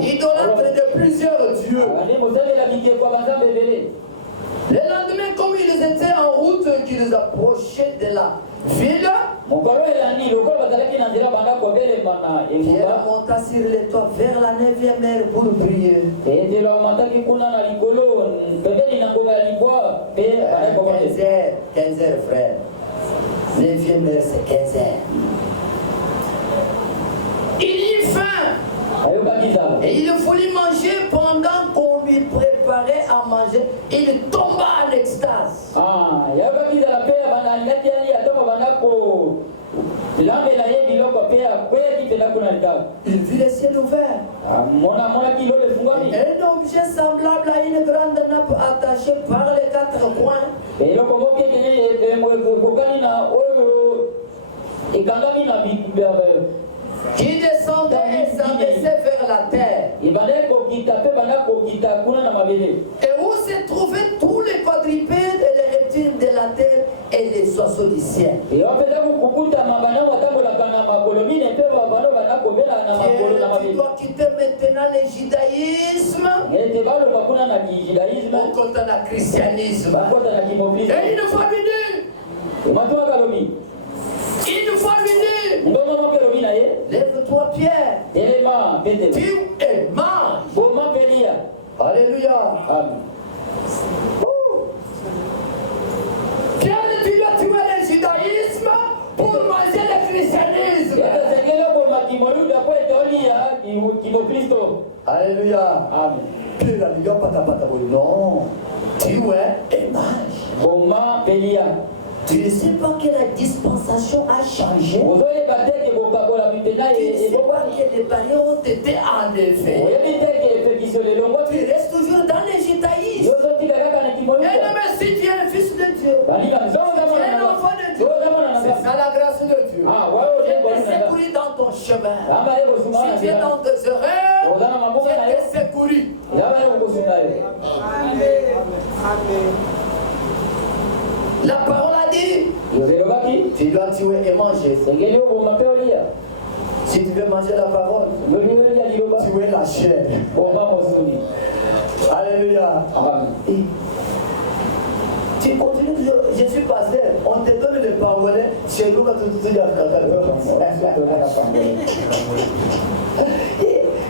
idolâtre de plusieurs dieux. Le lendemain, comme ils étaient en route, qu'ils approchaient de la ville, Pierre monta sur les toits vers la 9e heure pour prier. 15 heures, frère. 9e heure, c'est 15 heures. Il eut faim. Et il voulut manger pendant qu'on lui préparait à manger. Il tomba en extase. Il vit le ciel ouvert. Un objet semblable à une grande nappe attachée par les quatre coins. Qui descendait et s'abaissait vers la terre. Et où se trouvaient tous les quadrupèdes et les reptiles de la terre et les oiseaux du ciel. Tu dois quitter maintenant le judaïsme pour compter le christianisme. Et une fois venu, lève-toi Pierre, tu et mange. Alléluia. Pierre, tu dois tuer le judaïsme pour manger le christianisme. Alléluia. Pierre, non, tu et mange. Tu ne sais pas que la dispensation a changé. Tu ne sais pas que les barrières ont été enlevées. Tu restes toujours dans les judaïsmes. Et même si tu es le fils de Dieu, tu es l'enfant de Dieu, c'est ça la grâce de Dieu. Dieu te secourit dans ton chemin. Si tu es dans tes erreurs, Dieu te secourit. La parole a dit, tu dois tuer et manger. Si tu veux manger la parole, tuer la chair. Alléluia. Tu continues, je suis pasteur, on te donne le pangolais, chez nous, quand tu dis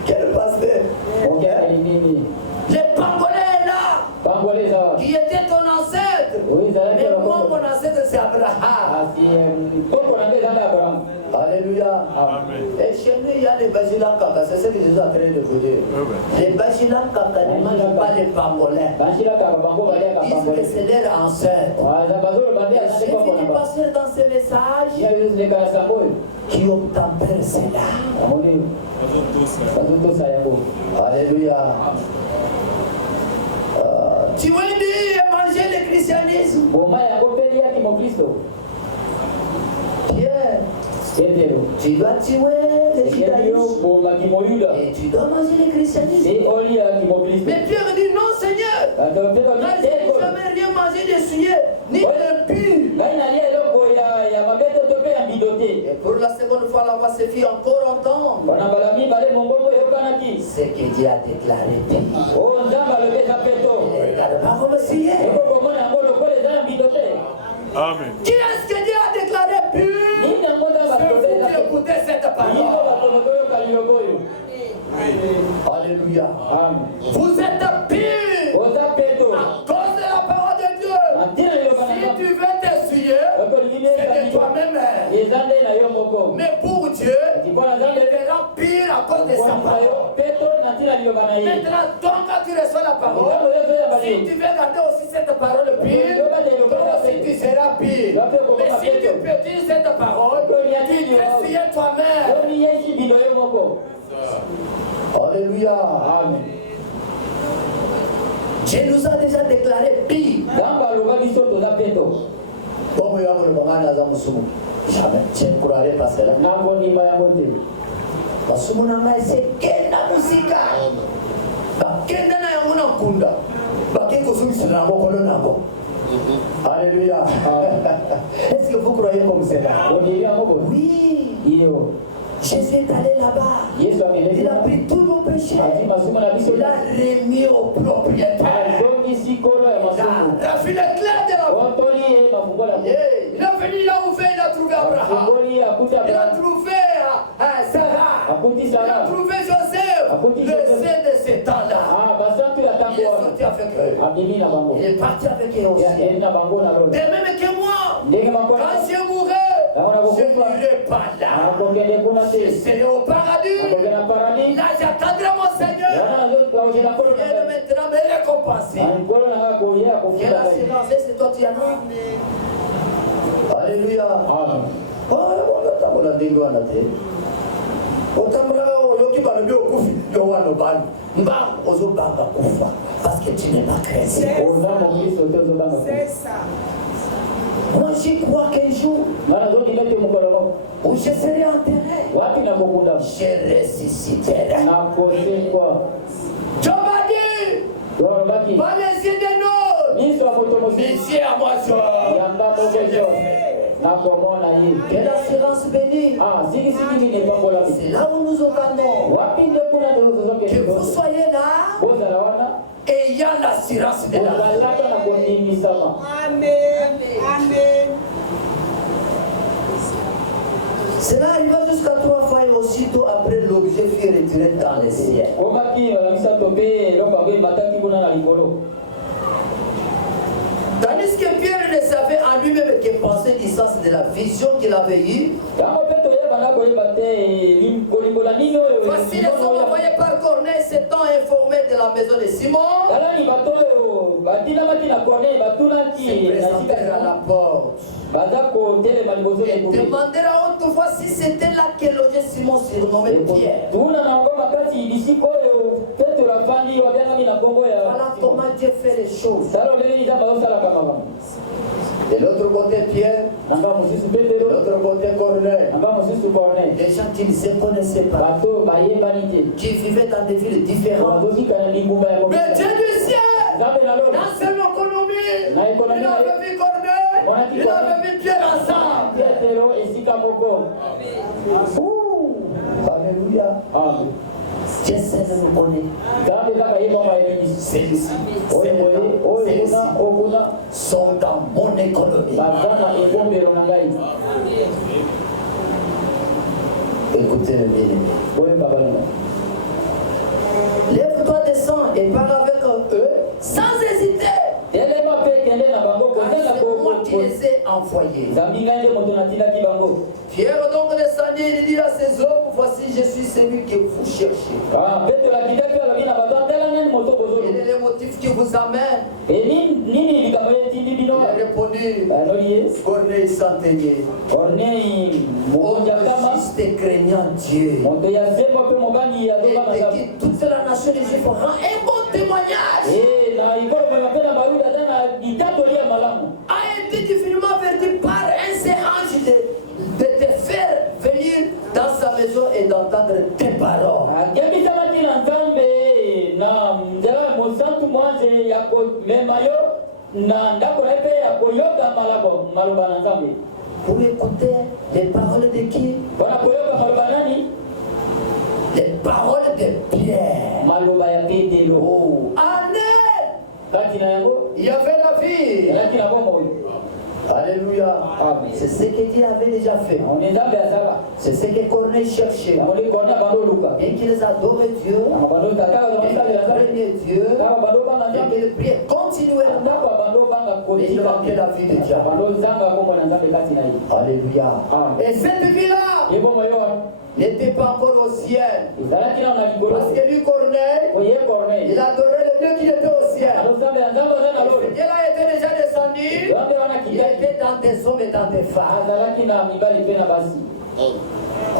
quel pasteur? Le pangolais est là, qui était ton ancêtre. Mais moi, mon ancêtre, c'est Abraham. Alléluia. Et chez nous, il y a les Bajilan Kaka, c'est ce que Jésus a créé de vous dire. Les Bajilan Kaka ne mangent pas les pangolais. Ils disent que c'est leur ancêtre. J'ai fini passer dans ce message qui obtempère cela. Alléluia. Tu veux dire manger le christianisme? Pierre, tu dois tuer le judaïsme et tu dois manger le christianisme. Mais Pierre dit non Seigneur, car je n'ai jamais rien mangé de souillé, ni de pur. Et pour la seconde fois, la voix se fit encore entendre. Ce que Dieu a déclaré. Pas comme souillé. Amen. Qui est-ce que Dieu a déclaré pur? C'est vous qui écoutez cette parole. Alléluia. Vous êtes pur à cause de la parole de Dieu. Si tu veux t'essuyer, c'est de toi-même. Mais pour Dieu, il te rend pur à cause de sa parole. Maintenant, donc quand tu reçois la parole, si tu veux garder aussi cette parole pure, toi aussi tu seras pur. Mais si tu peux dire cette parole, tu t'essuies toi-même. Alléluia. Amen. Dieu nous a déjà déclaré pire. Jamais. Tu ne croirais pas cela. Basumuna c'est kenda musika. Bakenda na yamuna kunda. Bakeko sumisina mokolo nabo. Alléluia. Est-ce que vous croyez comme cela? Oui. Jésus est allé là-bas. Il a pris tous nos péchés. Il a remis au propriétaire. Il a fait les clés de la voie. Il a venu, il a ouvert, il a trouvé Abraham. Il a trouvé Sarah. Il a trouvé Joseph. Le sein de ces temps-là. Il est sorti avec eux. Il est parti avec eux aussi. De même que moi, quand je mourrai, je n'irai pas là. Je serai au paradis. Là, j'attendrai mon Seigneur. Il va maintenant me récompenser. Quelle assurance est-ce que toi tu as? Alléluia. Amen. On a dit qu'on a dit. Parce que tu n'es pas chrétien. C'est ça. Moi j'y crois qu'un jour où je serai enterré, je ressusciterai. Dieu m'a dit, pas laisser des notes. Ici à moi, quelle assurance bénie. C'est là où nous entendons. Que vous soyez là, ayant l'assurance de la vie. Amen. Amen. Cela arriva jusqu'à 3 fois et aussitôt après l'objet fut retiré dans les cieux. Tandis que Pierre ne savait en lui-même que penser du sens de la vision qu'il avait eue. Voici les hommes envoyés par Corneille s'étant informés de la maison de Simon. Se présentèrent à la porte. Et demandèrent à haute voix si c'était là que logeait Simon surnommé Pierre. Voilà comment Dieu fait les choses. De l'autre côté Pierre, de l'autre côté Corneille. Des gens qui ne se connaissaient pas, qui vivaient dans des villes différentes. Mais Dieu du ciel, dans son économie, il avait vu Corneille, il avait vu Pierre ensemble. Alléluia. Dieu seul nous connaît. Celui-ci, sont dans mon économie. Écoutez le bien-aimé. Lève-toi, descends et parle avec eux sans hésiter. C'est moi qui les ai envoyés. Pierre donc descendit et dit à ses hommes, voici je suis celui que vous cherchez. Quel est le motif qui vous amène? Il a répondu, Corneille s'enteignait. Juste craignant Dieu. Et de qui toute la nation des Juifs rend un bon témoignage. A été divinement averti par un seul ange de te faire venir dans sa maison et d'entendre tes paroles. Pour écouter les paroles de qui? Les paroles de Pierre. Oh. Amen. Il y avait la vie. Alléluia. C'est ce que Dieu avait déjà fait. C'est ce que Corneille cherchait. Bien qu'ils adorent Dieu, bien qu'ils craignent Dieu, bien qu'ils prient continuellement, mais ils manquaient la vie de Dieu. Alléluia. Et cette vie-là n'était pas encore au ciel. Parce que lui, Corneille, il adorait le Dieu qui était au ciel. Et Dieu là était déjà descendu. Il était dans des hommes et dans des femmes.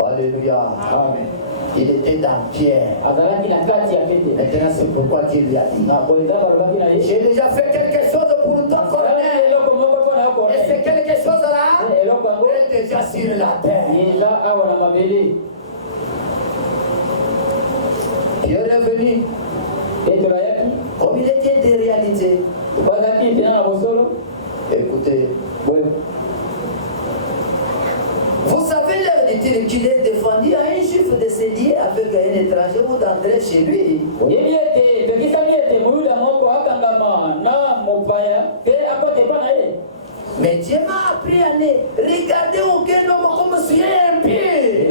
Alléluia. Amen. Il était dans Pierre. Maintenant, c'est pourquoi Dieu lui a dit, j'ai déjà fait quelque chose pour toi, Corneille. Et c'est quelque chose là, il est déjà sur la terre. Pierre est venu. Comme il était des réalités. Écoutez. Vous savez, leur dit-il, qu'il est défendu à un juif de se lier avec un étranger ou d'entrer chez lui. Mais Dieu m'a appris à ne regarder aucun homme comme si un pied.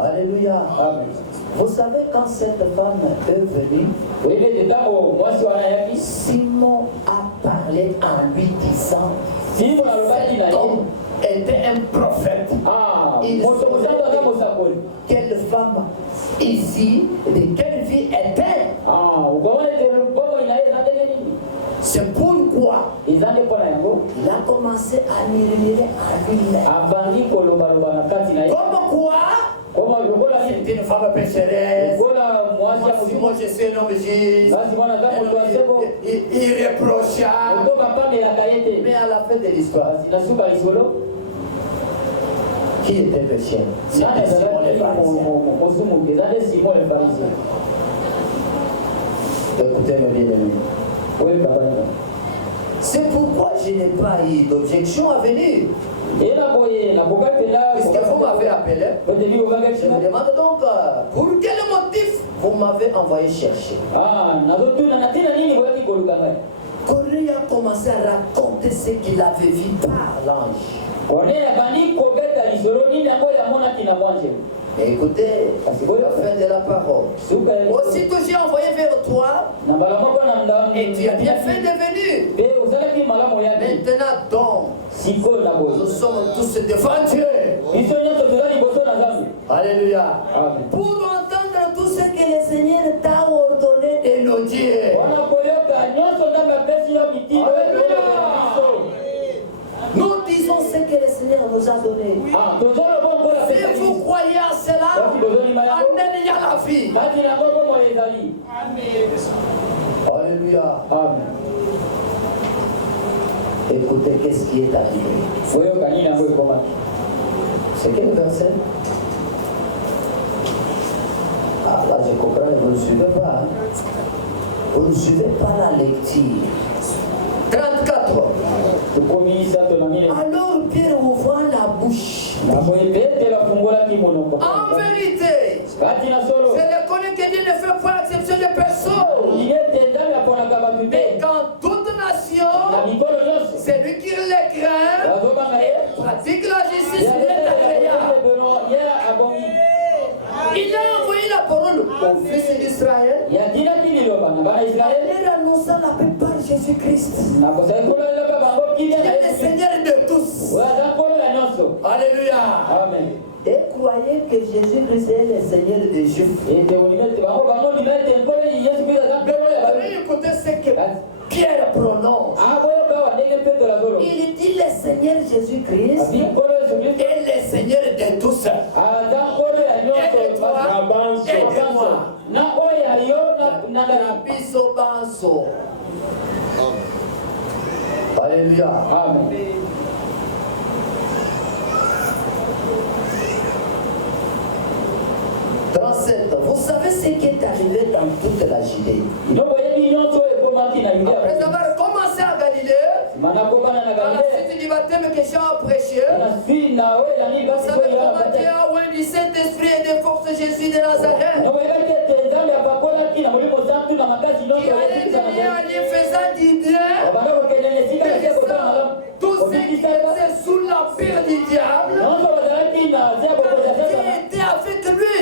Alléluia. Amen. Vous savez quand cette femme est venue, Simon a parlé en lui disant, cet homme était un prophète. Il savait quelle femme ici, de quelle vie était. C'est pourquoi il a commencé à murmurer à lui-même. Comme quoi c'est une femme pécheresse. Moi je suis un homme juste, irréprochable. Mais à la fin de l'histoire, qui était pécheur? C'était Simon le pharisien. Écoutez-moi bien aimé. C'est pourquoi je n'ai pas eu d'objection à venir. Puisque vous m'avez appelé, je me demande donc pour quel motif vous m'avez envoyé chercher. Corée a commencé à raconter ce qu'il avait vu par l'ange. Écoutez, la fin de la parole. Aussitôt j'ai envoyé vers toi et tu as bien fait de venir. Maintenant donc, nous sommes tous devant Dieu. Alléluia. Pour entendre tout ce que le Seigneur t'a ordonné de nous dire. Nous disons ce que le Seigneur nous a donné. Si vous croyez à cela, il y a la vie. Alléluia. Écoutez, qu'est-ce qui est arrivé? C'est quel verset? Ah là, je comprends, vous ne suivez pas. Vous ne suivez pas la lecture. 34. Alors Pierre ouvra la bouche. En vérité, je reconnais que Dieu ne fait pas exception de personne. Mais quand toute nation, c'est lui qui les craint et pratique la justice, est agréable. Il a envoyé la parole au fils d'Israël. Il annonça la paix par Jésus-Christ. Il est le Seigneur de tous. Alléluia. Amen. Et croyez que Jésus-Christ est le Seigneur des Juifs. Écoutez ce que Pierre prononce. Il dit le Seigneur Jésus-Christ est le Seigneur de tous. Et toi, aide-moi. Alléluia. Amen. Vous savez ce qui est arrivé dans toute la Judée. Après avoir commencé à Galilée, à la suite du baptême que Jean a prêché, vous savez comment Dieu a oint du Saint-Esprit et de force Jésus de Nazareth, qui allait venir en y faisant du bien, tout ce qui était sous l'empire du diable, qui était avec lui.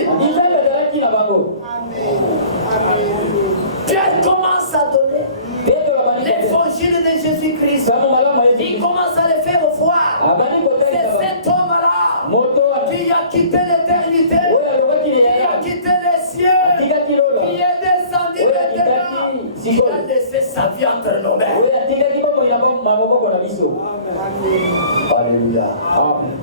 Pierre commence à donner l'évangile de Jésus-Christ. Il commence à le faire voir. C'est cet homme-là qui a quitté l'éternité, qui a quitté les cieux, qui est descendu maintenant, qui a laissé sa vie entre nos mains. Alléluia. Amen.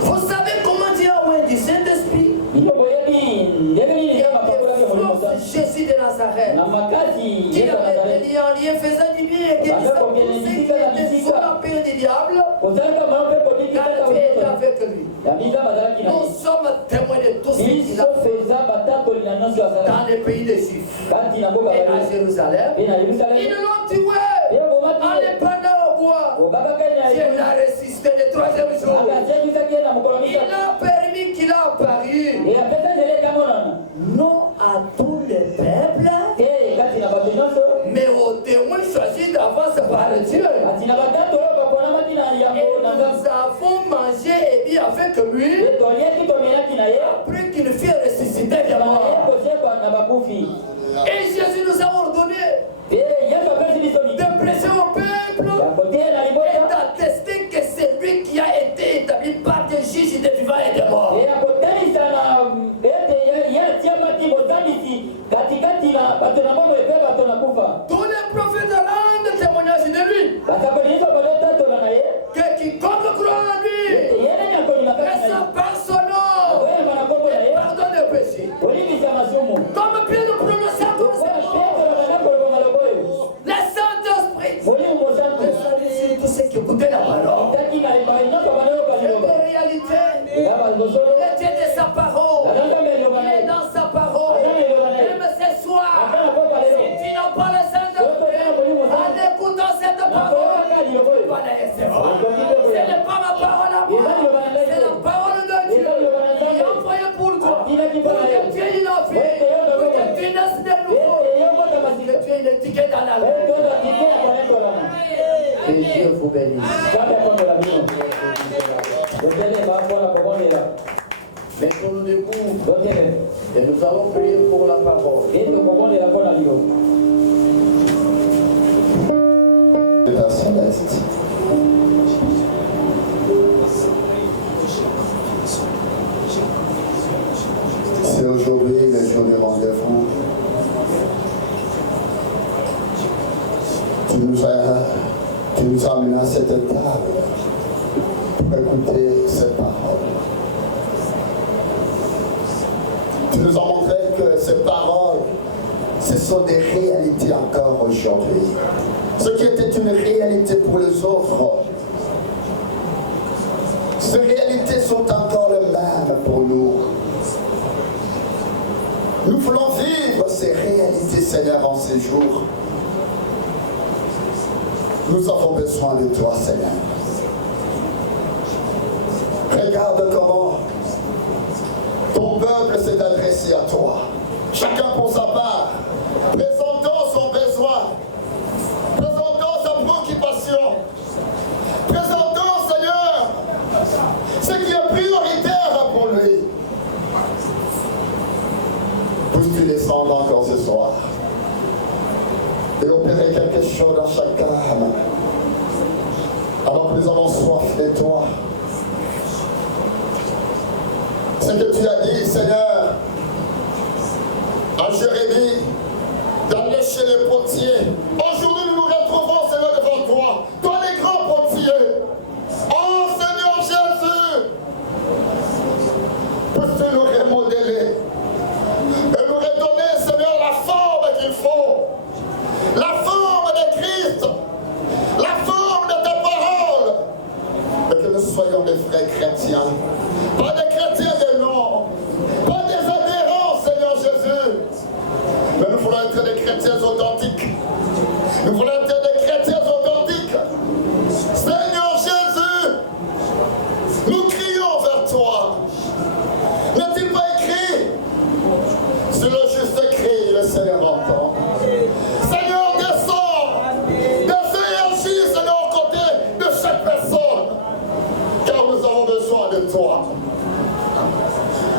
Vous savez comment Dieu a oint du Saint-Esprit? Jésus de Nazareth, qui avait été en lien faisant du bien et guérissant tous ceux qui étaient sous l'empire du diable, car Dieu était avec lui. Nous sommes témoins de tout ce qu'il a fait dans les pays des Juifs et à Jérusalem. Ils l'ont tué en les pendant au bois. Dieu l'a ressuscité le troisième jour. Il a permis qu'il a apparu. Non à tous les peuples, mais aux témoins choisis d'avance par Dieu. Et nous avons mangé et bu avec lui après qu'il fut ressuscité de mort. Et Jésus nous a ordonné de prêcher au peuple et d'attester que c'est lui qui a été établi par des juges des vivants et des morts. Il est Dieu de sa parole. Il est dans sa parole. Même ce soir, si tu n'as pas le Saint-Esprit, en écoutant cette parole, tu vas la recevoir. Ce n'est pas ma parole à moi, c'est la parole de Dieu. Il est envoyé pour toi, pour que tu aies une vie, pour que tu naisses de nouveau, pour que tu aies une étiquette dans la vie. Que Dieu vous bénisse. Mettons nous debout et nous allons prier pour la parole. Père Céleste, c'est aujourd'hui le jour du rendez-vous. Tu nous as amenés à cette table pour écouter cette parole. Tu nous as montré que ces paroles, ce sont des réalités encore aujourd'hui. Ce qui était une réalité pour les autres, ces réalités sont encore les mêmes pour nous. Nous voulons vivre ces réalités, Seigneur, en ces jours. Nous avons besoin de toi, Seigneur. Regarde comment ton peuple s'est adressé à toi. Chacun pour sa part, présentant son besoin, présentant sa préoccupation, présentant, Seigneur, ce qui est prioritaire pour lui. Puisses-tu descendre encore ce soir et opérer quelque chose dans chaque âme, alors que nous avons soif de toi. Ce que tu as dit, Seigneur, à Jérémie, d'aller chez les potiers. Aujourd'hui, nous nous retrouvons, Seigneur, devant toi. Toi, les grands potiers. Oh, Seigneur Jésus, puisses-tu nous remodeler et nous redonner, Seigneur, la forme qu'il faut. La forme de Christ. La forme de ta parole. Et que nous soyons des vrais chrétiens. Pas des chrétiens de nom. Pas des adhérents, Seigneur Jésus. Mais nous voulons être des chrétiens authentiques. Nous voulons être des chrétiens authentiques. Seigneur Jésus, nous crions vers toi. N'est-il pas écrit? Sur le juste cri, le Seigneur entend. Seigneur, descends. Descends et agis, Seigneur, aux côtés de chaque personne. Car nous avons besoin de toi.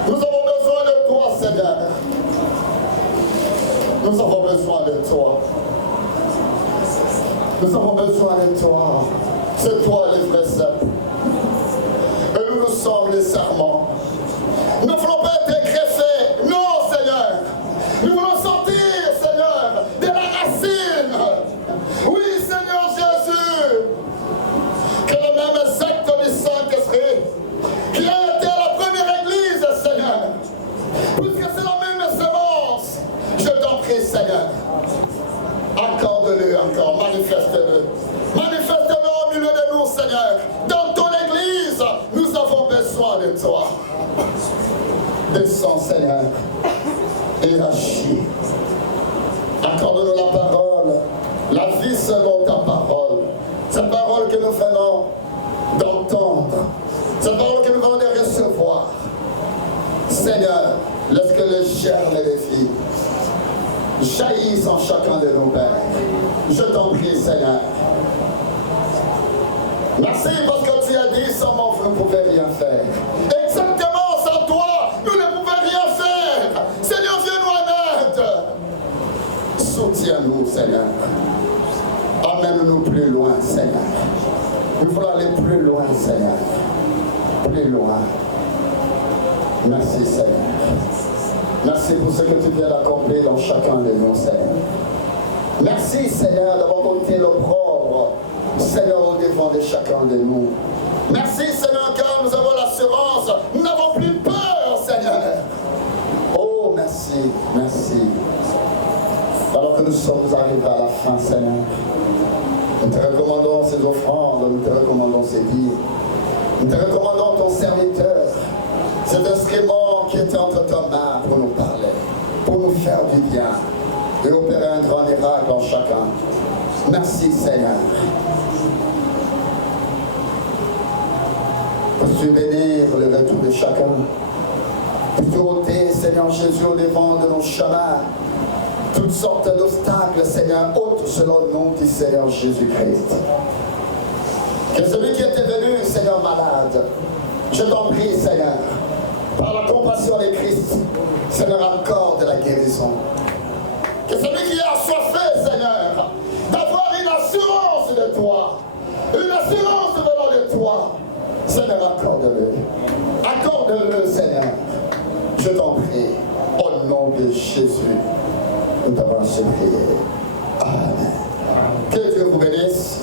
Nous avons besoin de toi, Seigneur. Nous avons besoin de toi. Nous avons besoin de toi. C'est toi les vrais saints. Et nous nous sommes les serments. Nous ne voulons pas être greffés. Non, Seigneur. Nous voulons sortir, Seigneur, de la racine. Oui, Seigneur Jésus. Que le même secte du Saint-Esprit qui a été à la première église, Seigneur. Puisque c'est la même semence. Je t'en prie, Seigneur. Accorde-le encore, manifeste-le. Manifeste-le au milieu de nous, Seigneur. Dans ton église, nous avons besoin de toi. Descends, Seigneur, et agis. Accorde-nous la parole, la vie selon ta parole. Cette parole que nous venons d'entendre, cette parole que nous venons de recevoir. Seigneur, laisse que le germe et les filles jaillissent en chacun de nos pères. Je t'en prie, Seigneur. Merci parce que tu as dit sans moi vous ne pouvez rien faire. Exactement sans toi, nous ne pouvons rien faire. Seigneur, viens-nous en aide. Soutiens-nous, Seigneur. Amène-nous plus loin, Seigneur. Nous voulons aller plus loin, Seigneur. Plus loin. Merci, Seigneur. Merci pour ce que tu viens d'accomplir dans chacun de nous, Seigneur. Merci, Seigneur, d'avoir ôté l'opprobre, Seigneur, au devant de chacun de nous. Merci, Seigneur, car nous avons l'assurance. Nous n'avons plus peur, Seigneur. Oh, merci, merci. Alors que nous sommes arrivés à la fin, Seigneur, nous te recommandons ces offrandes, nous te recommandons ces dires. Nous te recommandons ton serviteur. Cet instrument qui était entre ta main pour nous parler, pour nous faire du bien et opérer un grand miracle en chacun. Merci Seigneur. Peux-tu bénir le retour de chacun? Peux-tu ôter, Seigneur Jésus, au devant de nos chemins toutes sortes d'obstacles, Seigneur, ôte selon le nom du Seigneur Jésus-Christ. Que celui qui était venu, Seigneur, malade, je t'en prie, Seigneur, par la compassion de Christ, Seigneur, accorde la guérison. Que celui qui est assoiffé, Seigneur, d'avoir une assurance de toi, une assurance venant de toi, Seigneur, accorde-le. Accorde-le, Seigneur. Je t'en prie, au nom de Jésus, nous t'avons prié. Amen. Que Dieu vous bénisse.